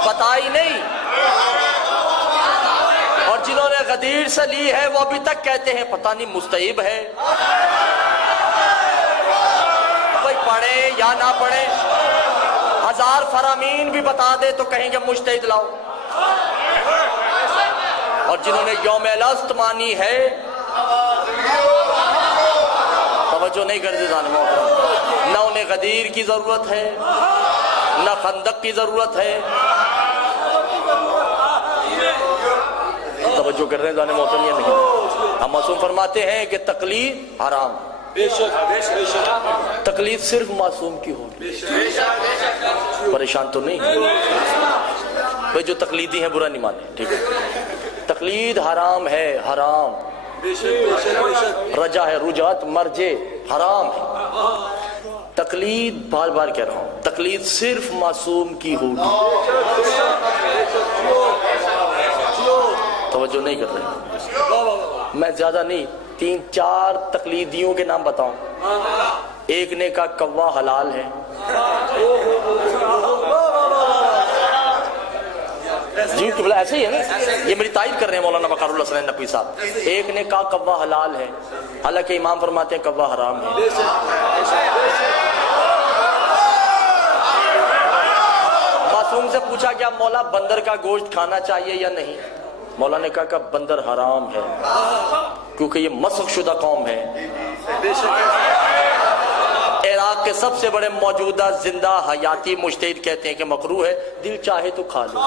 بتائی نہیں۔ اور جنہوں نے غدیر سے لی ہے وہ ابھی تک کہتے ہیں پتہ نہیں مستحب ہے، پڑھے یا نہ پڑھے، ہزار فرامین بھی بتا دے تو کہیں گے مجتہد لاؤ۔ اور جنہوں نے یوم الست مانی ہے، توجہ نہیں کرتے ظالموں، نہ انہیں غدیر کی ضرورت ہے نہ خندق کی ضرورت ہے۔ توجہ کر رہے ہیں ظالموں تو نہیں؟ ہم معصوم فرماتے ہیں کہ تقلید حرام، تقلید صرف معصوم کی ہوگی۔ پریشان تو نہیں بھئی؟ جو تقلیدی ہیں برا نہیں مانے، ٹھیک ہے؟ تقلید حرام ہے، حرام، رجا ہے، رجعت مرجع حرام ہے۔ تقلید بار بار کہہ رہا ہوں، تقلید صرف معصوم کی ہوگی۔ توجہ نہیں کر رہے؟ میں زیادہ نہیں، 3-4 تقلیدیوں کے نام بتاؤں۔ ایک نے کہا کوا حلال ہے، جی قبلہ ایسے ہی ہے نا، یہ میری تائید کر رہے ہیں مولانا وقار اللہ حسین نقوی صاحب۔ ایک نے کہا کوا حلال ہے، حالانکہ امام فرماتے ہیں کوا حرام ہے۔ معصوم سے پوچھا گیا مولا بندر کا گوشت کھانا چاہیے یا نہیں؟ مولا نے کہا کہ بندر حرام ہے کیونکہ یہ مسخ شدہ قوم ہے۔ عراق کے سب سے بڑے موجودہ زندہ حیاتی مجتہد کہتے ہیں کہ مکروہ ہے، دل چاہے تو کھا لو۔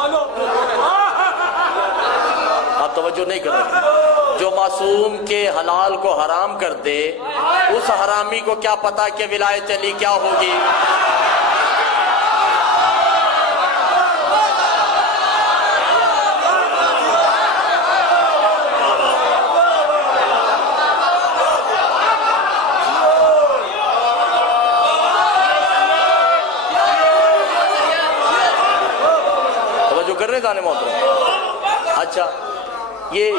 آپ توجہ نہیں کر رہے؟ جو معصوم کے حلال کو حرام کر دے، اس حرامی کو کیا پتا کہ ولایت علی کیا ہوگی؟ گانے محترم، اچھا یہ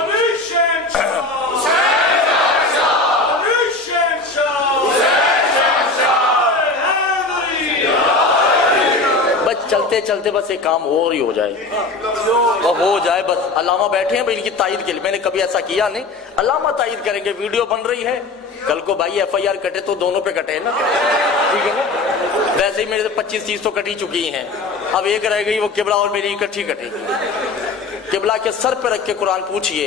بس چلتے چلتے بس ایک کام اور ہی ہو جائے، ہو جائے بس۔ علامہ بیٹھے ہیں بھائی ان کی تائید کے لیے، میں نے کبھی ایسا کیا نہیں، علامہ تائید کریں گے، ویڈیو بن رہی ہے، کل کو بھائی ایف آئی آر کٹے تو دونوں پہ کٹے نا، ٹھیک ہے نا؟ ویسے ہی میرے 25-30 تو کٹی چکی ہیں، اب ایک رہ گئی، وہ قبلہ اور میری اکٹھی کٹے گی۔ قبلہ کے سر پہ رکھ کے قرآن پوچھئے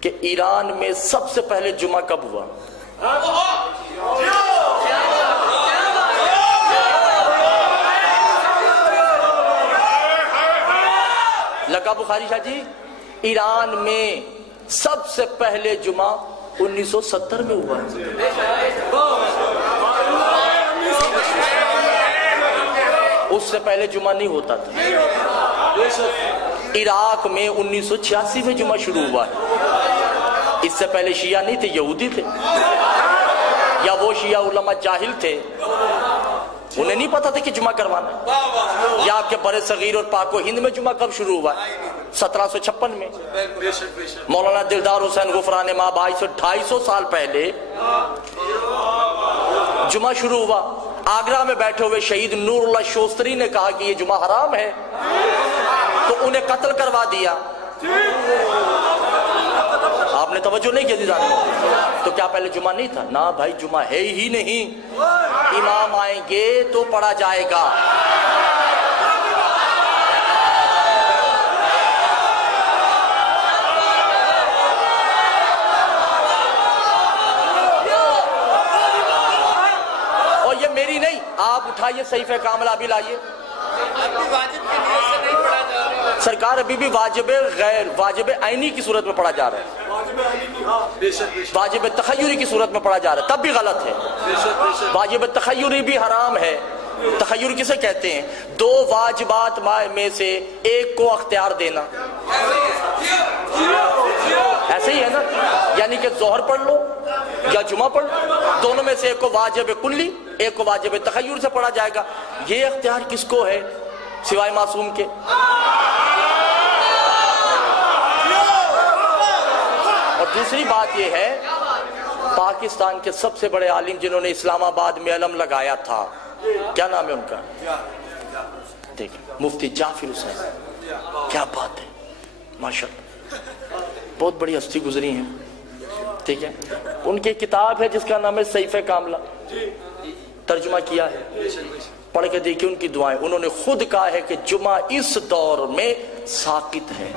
کہ ایران میں سب سے پہلے جمعہ کب ہوا؟ لگا بخاری شاہ جی، ایران میں سب سے پہلے جمعہ 1970 میں ہوا ہے۔ اس سے پہلے جمعہ نہیں ہوتا تھا۔ عراق میں 1986 میں جمعہ شروع ہوا ہے۔ اس سے پہلے شیعہ نہیں تھے، یہودی تھے، یا وہ شیعہ علماء جاہل تھے، انہیں نہیں پتا تھا کہ جمعہ کروانا ہے۔ یا آپ کے بر صغیر اور پاک و ہند میں جمعہ کب شروع ہوا ہے؟ 1756 میں۔ مولانا دلدار حسین غفران ماں 250 سال پہلے جمعہ شروع ہوا۔ آگرہ میں بیٹھے ہوئے شہید نور اللہ شوستری نے کہا کہ یہ جمعہ حرام ہے، تو انہیں قتل کروا دیا۔ آپ نے توجہ نہیں کی دیدار، تو کیا پہلے جمعہ نہیں تھا؟ نہ بھائی، جمعہ ہے ہی نہیں، امام آئیں گے تو پڑھا جائے گا۔ آپ اٹھائیے صحیفہ کاملہ ابھی لائیے. سرکار ابھی بھی واجب غیر واجب عینی کی صورت میں پڑھا جا رہا ہے, واجب تخیری کی صورت میں پڑھا جا رہا ہے, تب بھی غلط ہے. واجب تخیری بھی حرام ہے. تخیر کسے کہتے ہیں؟ دو واجبات میں سے ایک کو اختیار دینا. ایسے ہی ہے نا, یعنی کہ ظہر پڑھ لو یا جمعہ پڑھ لو, دونوں میں سے ایک کو واجب کلی ایک کو واجب تخیر سے پڑھا جائے گا. یہ اختیار کس کو ہے سوائے معصوم کے؟ اور دوسری بات یہ ہے, پاکستان کے سب سے بڑے عالم جنہوں نے اسلام آباد میں علم لگایا تھا, کیا نام ہے ان کا؟ دیکھیں, مفتی جعفر حسین. کیا بات ہے, ماشاءاللہ, بہت بڑی ہستی گزری ہیں. ٹھیک ہے, ان کی کتاب ہے جس کا نام ہے صحیفہ کاملہ, ترجمہ کیا ہے, پڑھ کے دیکھیں ان کی دعائیں. انہوں نے خود کہا ہے کہ جمعہ اس دور میں ساقط ہے.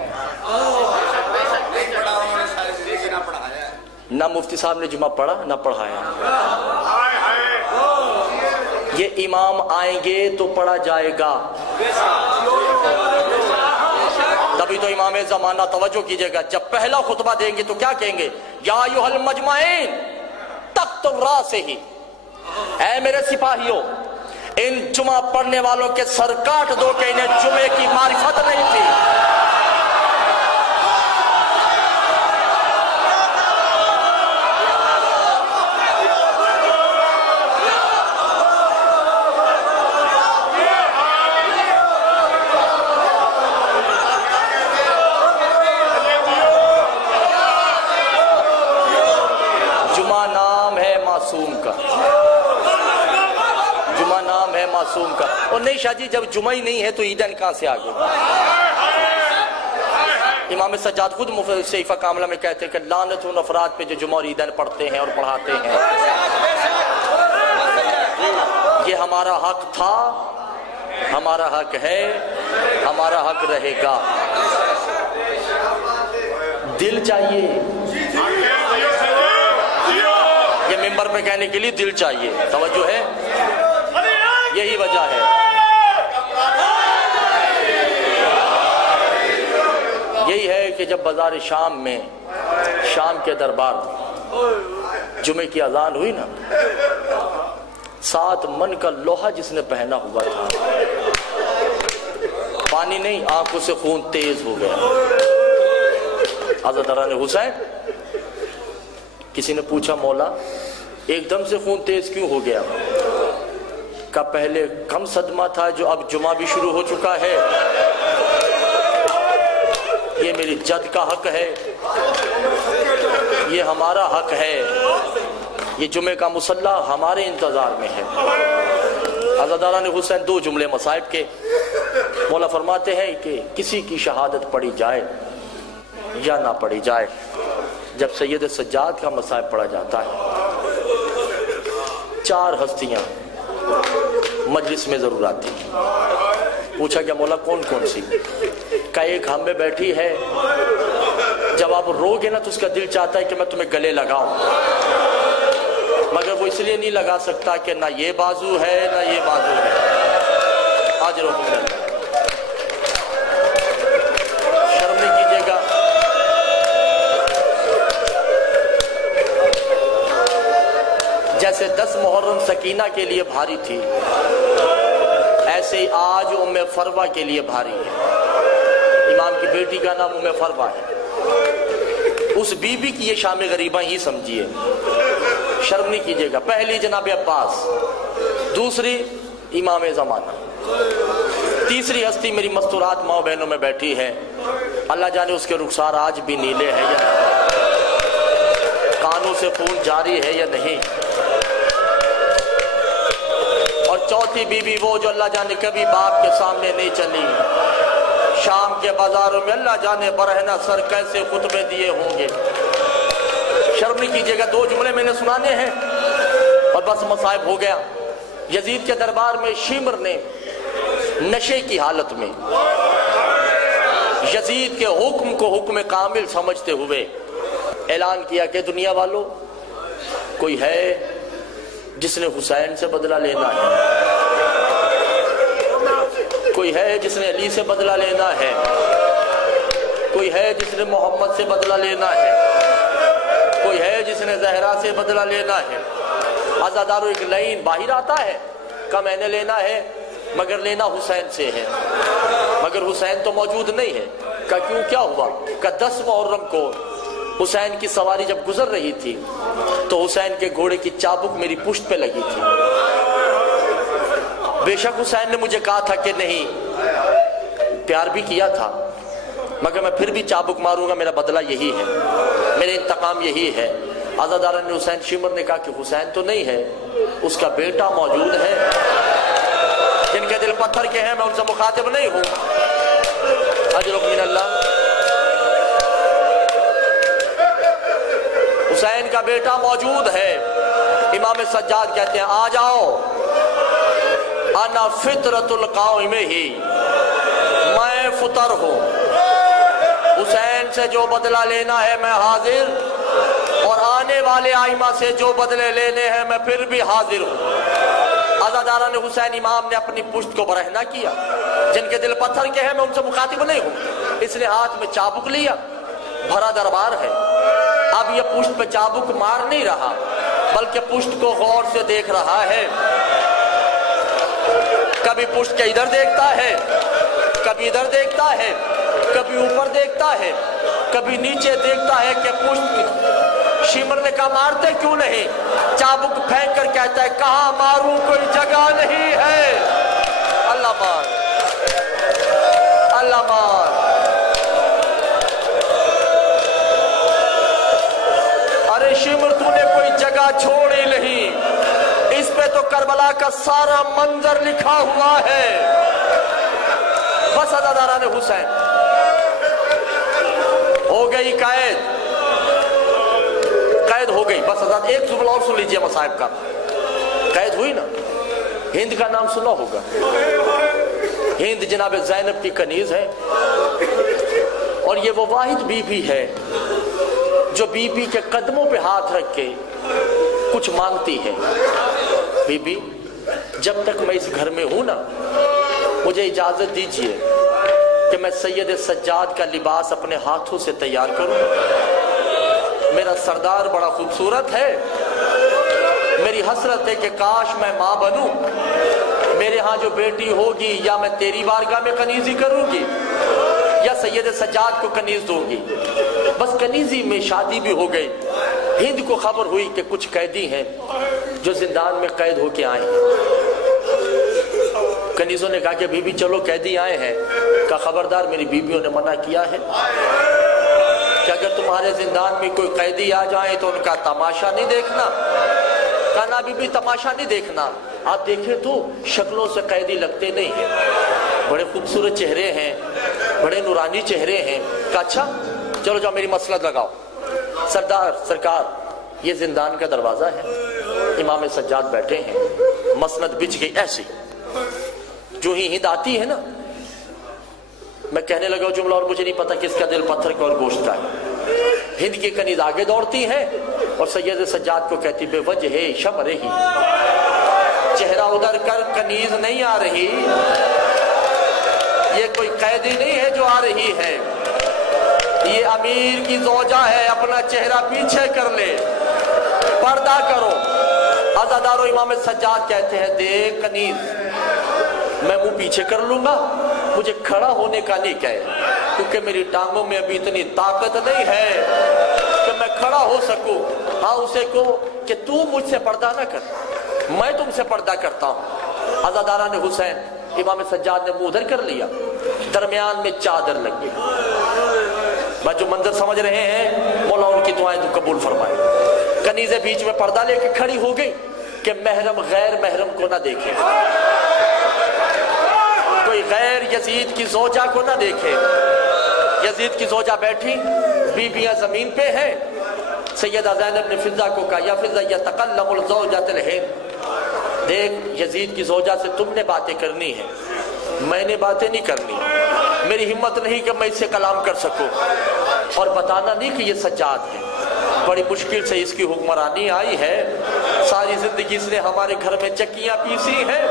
نہ مفتی صاحب نے جمعہ پڑھا نہ پڑھایا. یہ امام آئیں گے تو پڑھا جائے گا, تبھی تو امام زمانہ. توجہ کیجئے گا, جب پہلا خطبہ دیں گے تو کیا کہیں گے؟ یا ایھا المجمعین تخت الراس ہی, اے میرے سپاہیوں, ان جمعہ پڑھنے والوں کے سر کاٹ دو کہ انہیں جمعے کی معرفت نہیں تھی. جمعہ نام ہے معصوم کا. اور نہیں شاہ جی, جب جمعہ ہی نہیں ہے تو عیدین کہاں سے آگے؟ امام سجاد خود صحیفہ کاملہ میں کہتے ہیں کہ لعنت ان افراد پہ جو جمعہ اور عیدین پڑھتے ہیں اور پڑھاتے ہیں. یہ ہمارا حق تھا, ہمارا حق ہے, ہمارا حق رہے گا. دل چاہیے, یہ ممبر پہ کہنے کے لیے دل چاہیے. توجہ ہے, یہی وجہ ہے. یہی ہے کہ جب بازار شام میں, شام کے دربار جمعے کی اذان ہوئی نا, 7 من کا لوہا جس نے پہنا ہوا تھا, پانی نہیں, آنکھوں سے خون تیز ہو گیا. حضرت حسین, کسی نے پوچھا مولا ایک دم سے خون تیز کیوں ہو گیا؟ کہ پہلے کم صدمہ تھا جو اب جمعہ بھی شروع ہو چکا ہے. یہ میری جد کا حق ہے, یہ ہمارا حق ہے, یہ جمعے کا مصلی ہمارے انتظار میں ہے. حضرت حسین 2 جملے مصائب کے. مولا فرماتے ہیں کہ کسی کی شہادت پڑھی جائے یا نہ پڑھی جائے, جب سید سجاد کا مصائب پڑھا جاتا ہے 4 ہستیاں مجلس میں ضرور آتی. پوچھا کہ مولا کون کون سی؟ کہ ایک ہم میں بیٹھی ہے, جب آپ رو گے نا تو اس کا دل چاہتا ہے کہ میں تمہیں گلے لگاؤں, مگر وہ اس لیے نہیں لگا سکتا کہ نہ یہ بازو ہے نہ یہ بازو ہے. آج رو گے, شرم نہیں کیجیے گا. جیسے 10 محرم سکینہ کے لیے بھاری تھی, ایسے ہی آج ام فروہ کے لیے بھاری ہے. امام کی بیٹی کا نام ام فروہ ہے. اس بی بی کی یہ شام غریبہ ہی سمجھیے, شرم نہیں کیجیے گا. پہلی جناب عباس, دوسری امام زمانہ, تیسری ہستی میری مستورات ماں بہنوں میں بیٹھی ہے. اللہ جانے اس کے رخسار آج بھی نیلے ہیں یا کانوں سے خون جاری ہے یا نہیں. اور چوتھی بی بی وہ جو اللہ جانے کبھی باپ کے سامنے نہیں چلی. شام کے بازاروں میں اللہ جانے برہنہ سر کیسے خطبے دیے ہوں گے. شرم نہیں کیجیے گا. 2 جملے میں نے سنانے ہیں اور بس مصائب ہو گیا. یزید کے دربار میں شیمر نے نشے کی حالت میں یزید کے حکم کو حکم کامل سمجھتے ہوئے اعلان کیا کہ دنیا والوں, کوئی ہے جس نے حسین سے بدلہ لینا ہے؟ کوئی ہے جس نے علی سے بدلہ لینا ہے؟ کوئی ہے جس نے محمد سے بدلہ لینا ہے؟ کوئی ہے جس نے زہرا سے بدلہ لینا ہے؟ عزادارو ایک لائن باہر آتا ہے کہ میں نے لینا ہے مگر لینا حسین سے ہے، مگر حسین تو موجود نہیں ہے۔ کہ کیوں، کیا ہوا؟ کہ 10 محرم کو حسین کی سواری جب گزر رہی تھی تو حسین کے گھوڑے کی چابک میری پشت پہ لگی تھی۔ بے شک حسین نے مجھے کہا تھا کہ نہیں، پیار بھی کیا تھا، مگر میں پھر بھی چابک ماروں گا، میرا بدلہ یہی ہے، میرے انتقام یہی ہے۔ عزادارہ نے حسین شمر نے کہا کہ حسین تو نہیں ہے، اس کا بیٹا موجود ہے۔ جن کے دل پتھر کے ہیں میں ان سے مخاطب نہیں ہوں، اجرک من اللہ۔ حسین کا بیٹا موجود ہے۔ امام سجاد کہتے ہیں آ جاؤ، انا فطرت القائم ہی، میں فطر ہوں، حسین سے جو بدلہ لینا ہے میں حاضر، اور آنے والے آئمہ سے جو بدلے لینے ہیں میں پھر بھی حاضر ہوں۔ عزادارہ نے حسین امام نے اپنی پشت کو برہنہ کیا، جن کے دل پتھر کے ہیں میں ان سے مخاطب نہیں ہوں۔ اس نے ہاتھ میں چابک لیا، بھرا دربار ہے، اب یہ پشت پہ چابک مار نہیں رہا بلکہ پشت کو غور سے دیکھ رہا ہے۔ کبھی پشت کے ادھر دیکھتا ہے، کبھی ادھر دیکھتا ہے، کبھی اوپر دیکھتا ہے، کبھی نیچے دیکھتا ہے کہ پشت۔ شمر نے کہا مارتے کیوں نہیں؟ چابک پھینک کر کہتا ہے کہاں ماروں، کوئی جگہ نہیں ہے۔ اللہ مار، اللہ مار۔ ارے شمر تو نے کوئی جگہ چھوڑی نہیں، اس پہ تو کربلا کا سارا منظر لکھا ہوا ہے۔ بس عزادارہ نے حسین ہو گئی قید ہو گئی، بس عزاد ایک جملہ اور سن لیجئے مصائب کا، قید ہوئی نا۔ ہند کا نام سنا ہوگا، ہند جناب زینب کی کنیز ہے، اور یہ وہ واحد بی بی ہے جو بی بی کے قدموں پہ ہاتھ رکھ کے کچھ مانگتی ہے۔ بی بی جب تک میں اس گھر میں ہوں نا، مجھے اجازت دیجئے کہ میں سید سجاد کا لباس اپنے ہاتھوں سے تیار کروں۔ میرا سردار بڑا خوبصورت ہے، میری حسرت ہے کہ کاش میں ماں بنوں، میرے ہاں جو بیٹی ہوگی یا میں تیری بارگاہ میں کنیزی کروں گی یا سید سجاد کو کنیز دوں گی۔ بس کنیزی میں شادی بھی ہو گئی۔ ہند کو خبر ہوئی کہ کچھ قیدی ہیں جو زندان میں قید ہو کے آئے ہیں۔ کنیزوں نے کہا کہ بی بی چلو قیدی آئے ہیں، کہا خبردار میری بیویوں نے منع کیا ہے کہ اگر تمہارے زندان میں کوئی قیدی آ جائے تو ان کا تماشا نہیں دیکھنا۔ کہا نا بی بی تماشا نہیں دیکھنا، آپ دیکھیں تو شکلوں سے قیدی لگتے نہیں ہیں، بڑے خوبصورت چہرے ہیں، بڑے نورانی چہرے ہیں۔ کہا اچھا چلو جاؤ میری مسند لگاؤ۔ سردار سرکار یہ زندان کا دروازہ ہے، امام سجاد بیٹھے ہیں، مسند بچ گئی ایسی۔ جو ہی ہند آتی ہے نا، میں کہنے لگا جملہ اور مجھے نہیں پتا کس کا دل پتھر کا اور گوشت کا ہے۔ ہند کی کنیز آگے دوڑتی ہیں اور سید سجاد کو کہتی بے وجہ شب رہی، چہرہ ادھر کر، کنیز نہیں آ رہی، یہ کوئی قیدی نہیں ہے جو آ رہی ہے، یہ امیر کی زوجہ ہے، اپنا چہرہ پیچھے کر لے، پردہ کرو۔ عزادارو امام سجاد کہتے ہیں دیکھ کنیز، میں منہ پیچھے کر لوں گا، مجھے کھڑا ہونے کا نہیں کہے، کیونکہ میری ٹانگوں میں ابھی اتنی طاقت نہیں ہے کہ میں کھڑا ہو سکوں۔ ہاں اسے کہو کہ تو مجھ سے پردہ نہ کر، میں تم سے پردہ کرتا ہوں۔ عزادارہ نے حسین امام سجاد نے منہ ادھر کر لیا، درمیان میں چادر لگ گئی۔ بس جو منظر سمجھ رہے ہیں مولا ان کی دعائیں تو قبول فرمائے۔ کنیزیں بیچ میں پردہ لے کے کھڑی ہو گئی کہ محرم غیر محرم کو نہ دیکھے، کوئی غیر یزید کی زوجہ کو نہ دیکھے۔ یزید کی زوجہ بیٹھی، بیویاں زمین پہ ہیں۔ سیدہ زینب نے فضہ کو کہا یا فضہ یتکلم الزوجۃ الہند، دیکھ یزید کی زوجہ سے تم نے باتیں کرنی ہیں، میں نے باتیں نہیں کرنی، میری ہمت نہیں کہ میں اس سے کلام کر سکوں، اور بتانا نہیں کہ یہ سجاد ہے۔ بڑی مشکل سے اس کی حکمرانی آئی ہے، ساری زندگی اس نے ہمارے گھر میں چکیاں پیسی ہیں،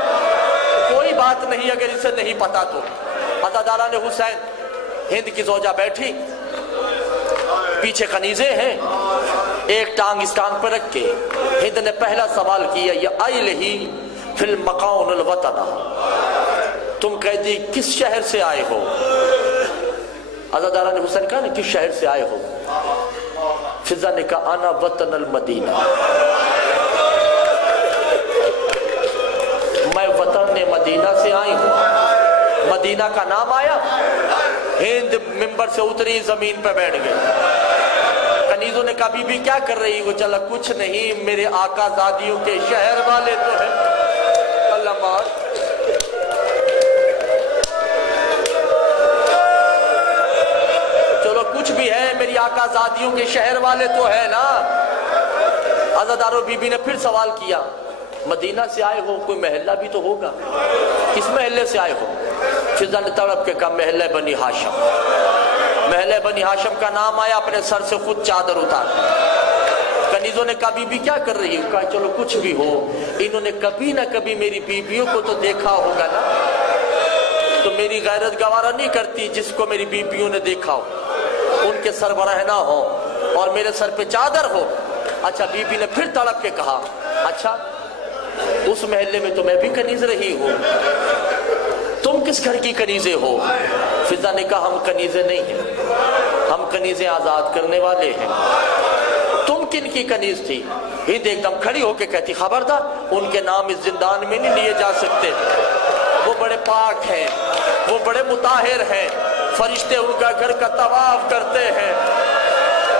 کوئی بات نہیں اگر اسے نہیں پتا تو. عزاداران حسین، ہند کی زوجہ بیٹھی، پیچھے کنیزیں ہیں، ایک ٹانگ اس ٹانگ پر رکھ کے ہند نے پہلا سوال کیا، یا ایلہی فی المقاون الوطن، تم قیدی کس شہر سے آئے ہو؟ عزاداران حسین کہا نا کس شہر سے آئے ہو؟ فضا نے کہا انا وطن المدینہ، میں وطن مدینہ سے آئی ہوں. مدینہ کا نام آیا، ہند ممبر سے اتری، زمین پہ بیٹھ گئی. کنیزوں نے کہا بی بی کیا کر رہی ہو؟ چلا کچھ نہیں، میرے آقا زادیوں کے شہر والے تو ہیں. اللہ مار، چلو کچھ بھی ہے، میری آقا زادیوں کے شہر والے تو ہے نا. عزاداروں، بی بی نے پھر سوال کیا، مدینہ سے آئے ہو، کوئی محلہ بھی تو ہوگا، کس محلے سے آئے ہو؟ فضا نے تڑپ کے کہا محلہ بنی ہاشم. محلہ بنی ہاشم کا نام آیا، اپنے سر سے خود چادر اتار. کنیزوں نے کہا بی بی کیا کر رہی ہو؟ کہا چلو کچھ بھی ہو، انہوں نے کبھی نہ کبھی میری بیویوں کو تو دیکھا ہوگا نا، تو میری غیرت گوارا نہیں کرتی جس کو میری بیویوں نے دیکھا ہو، ان کے سربراہ نہ ہو اور میرے سر پہ چادر ہو. اچھا، بی بی نے پھر تڑپ کے کہا اچھا اس محلے میں تو میں بھی کنیز رہی ہوں، تم کس گھر کی کنیزیں ہو؟ فضا نے کہا ہم کنیزیں نہیں ہیں، ہم کنیزیں آزاد کرنے والے ہیں. تم کن کی کنیز تھی؟ ہند ایک دم کھڑی ہو کے کہتی خبردار، ان کے نام اس زندان میں نہیں لیے جا سکتے، وہ بڑے پاک ہیں، وہ بڑے مطہر ہیں، فرشتے ان کا گھر کا طواف کرتے ہیں،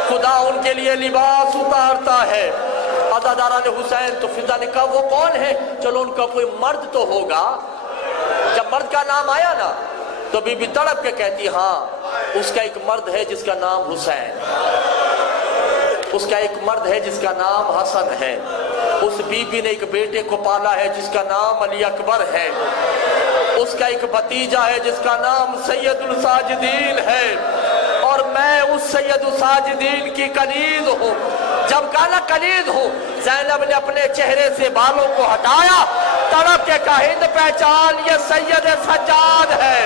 خدا ان کے لیے لباس اتارتا ہے. عزاداران حسین، تو فضا نے کہا وہ کون ہے؟ چلو ان کا کوئی مرد تو ہوگا. جب مرد کا نام آیا نا تو بی بی تڑپ کے کہتی ہاں اس کا ایک مرد ہے جس کا نام حسین، اس کا ایک مرد ہے جس کا نام حسن ہے، اس بی بی نے ایک بیٹے کو پالا ہے جس کا نام علی اکبر ہے، اس کا ایک بھتیجا ہے جس کا نام سید الساجدین ہے، اور میں اس سید الساجدین کی کنیز ہوں. جب کانا کنیز ہوں، زینب نے اپنے چہرے سے بالوں کو ہٹایا، تڑپ کے کہا ہند پہچان، یہ سید سجاد ہے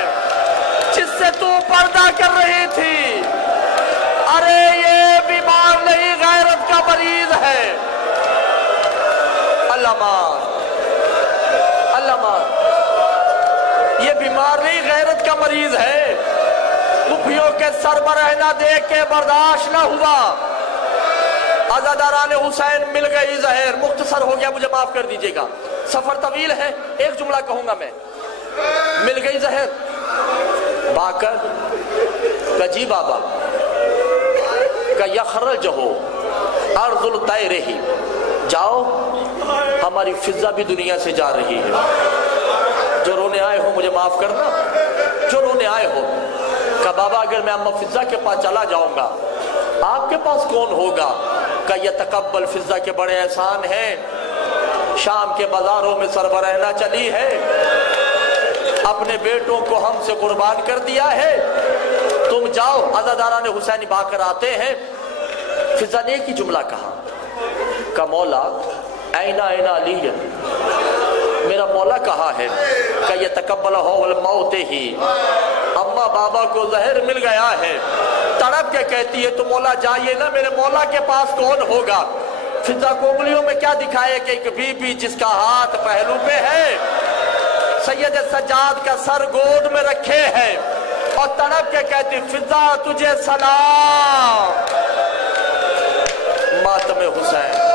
جس سے تو پردہ کر رہی تھی. ارے یہ بیمار نہیں، غیرت کا مریض ہے. اللہ مار، اللہ مار، یہ بیمار نہیں، غیرت کا مریض ہے. پھوپھیوں کے سربراہ نہ دیکھ کے برداشت نہ ہوا. عزاداران حسین مل گئی زہر. مختصر ہو گیا، مجھے معاف کر دیجئے گا، سفر طویل ہے، ایک جملہ کہوں گا میں. مل گئی زہر، باکر کا جی بابا کا یخرج ہو ارض الطیرہی، جاؤ ہماری فضا بھی دنیا سے جا رہی ہے. جو رونے آئے ہو مجھے معاف کرنا، جو رونے آئے ہو. کہ بابا اگر میں اماں فضا کے پاس چلا جاؤں گا آپ کے پاس کون ہوگا؟ کہ یہ تقبل فضا کے بڑے احسان ہیں، شام کے بازاروں میں سربراہنا چلی ہے، اپنے بیٹوں کو ہم سے قربان کر دیا ہے، تم جاؤ. عزاداران حسینی باکر آتے ہیں. فضا نے ایک ہی جملہ کہا کہ مولا اینا اینا علی، میرا مولا کہا ہے کہ یہ تقبل ہو الموت ہی، اماں بابا کو زہر مل گیا ہے. تڑپ کے کہتی ہے تو مولا جائیے نا، میرے مولا کے پاس کون ہوگا؟ فضا کو انگلیوں میں کیا دکھائے کہ ایک بی بی جس کا ہاتھ پہلو پہ ہے، سید سجاد کا سر گود میں رکھے ہے، اور تڑپ کے کہتی فضا تجھے سلام. ماتم حسین.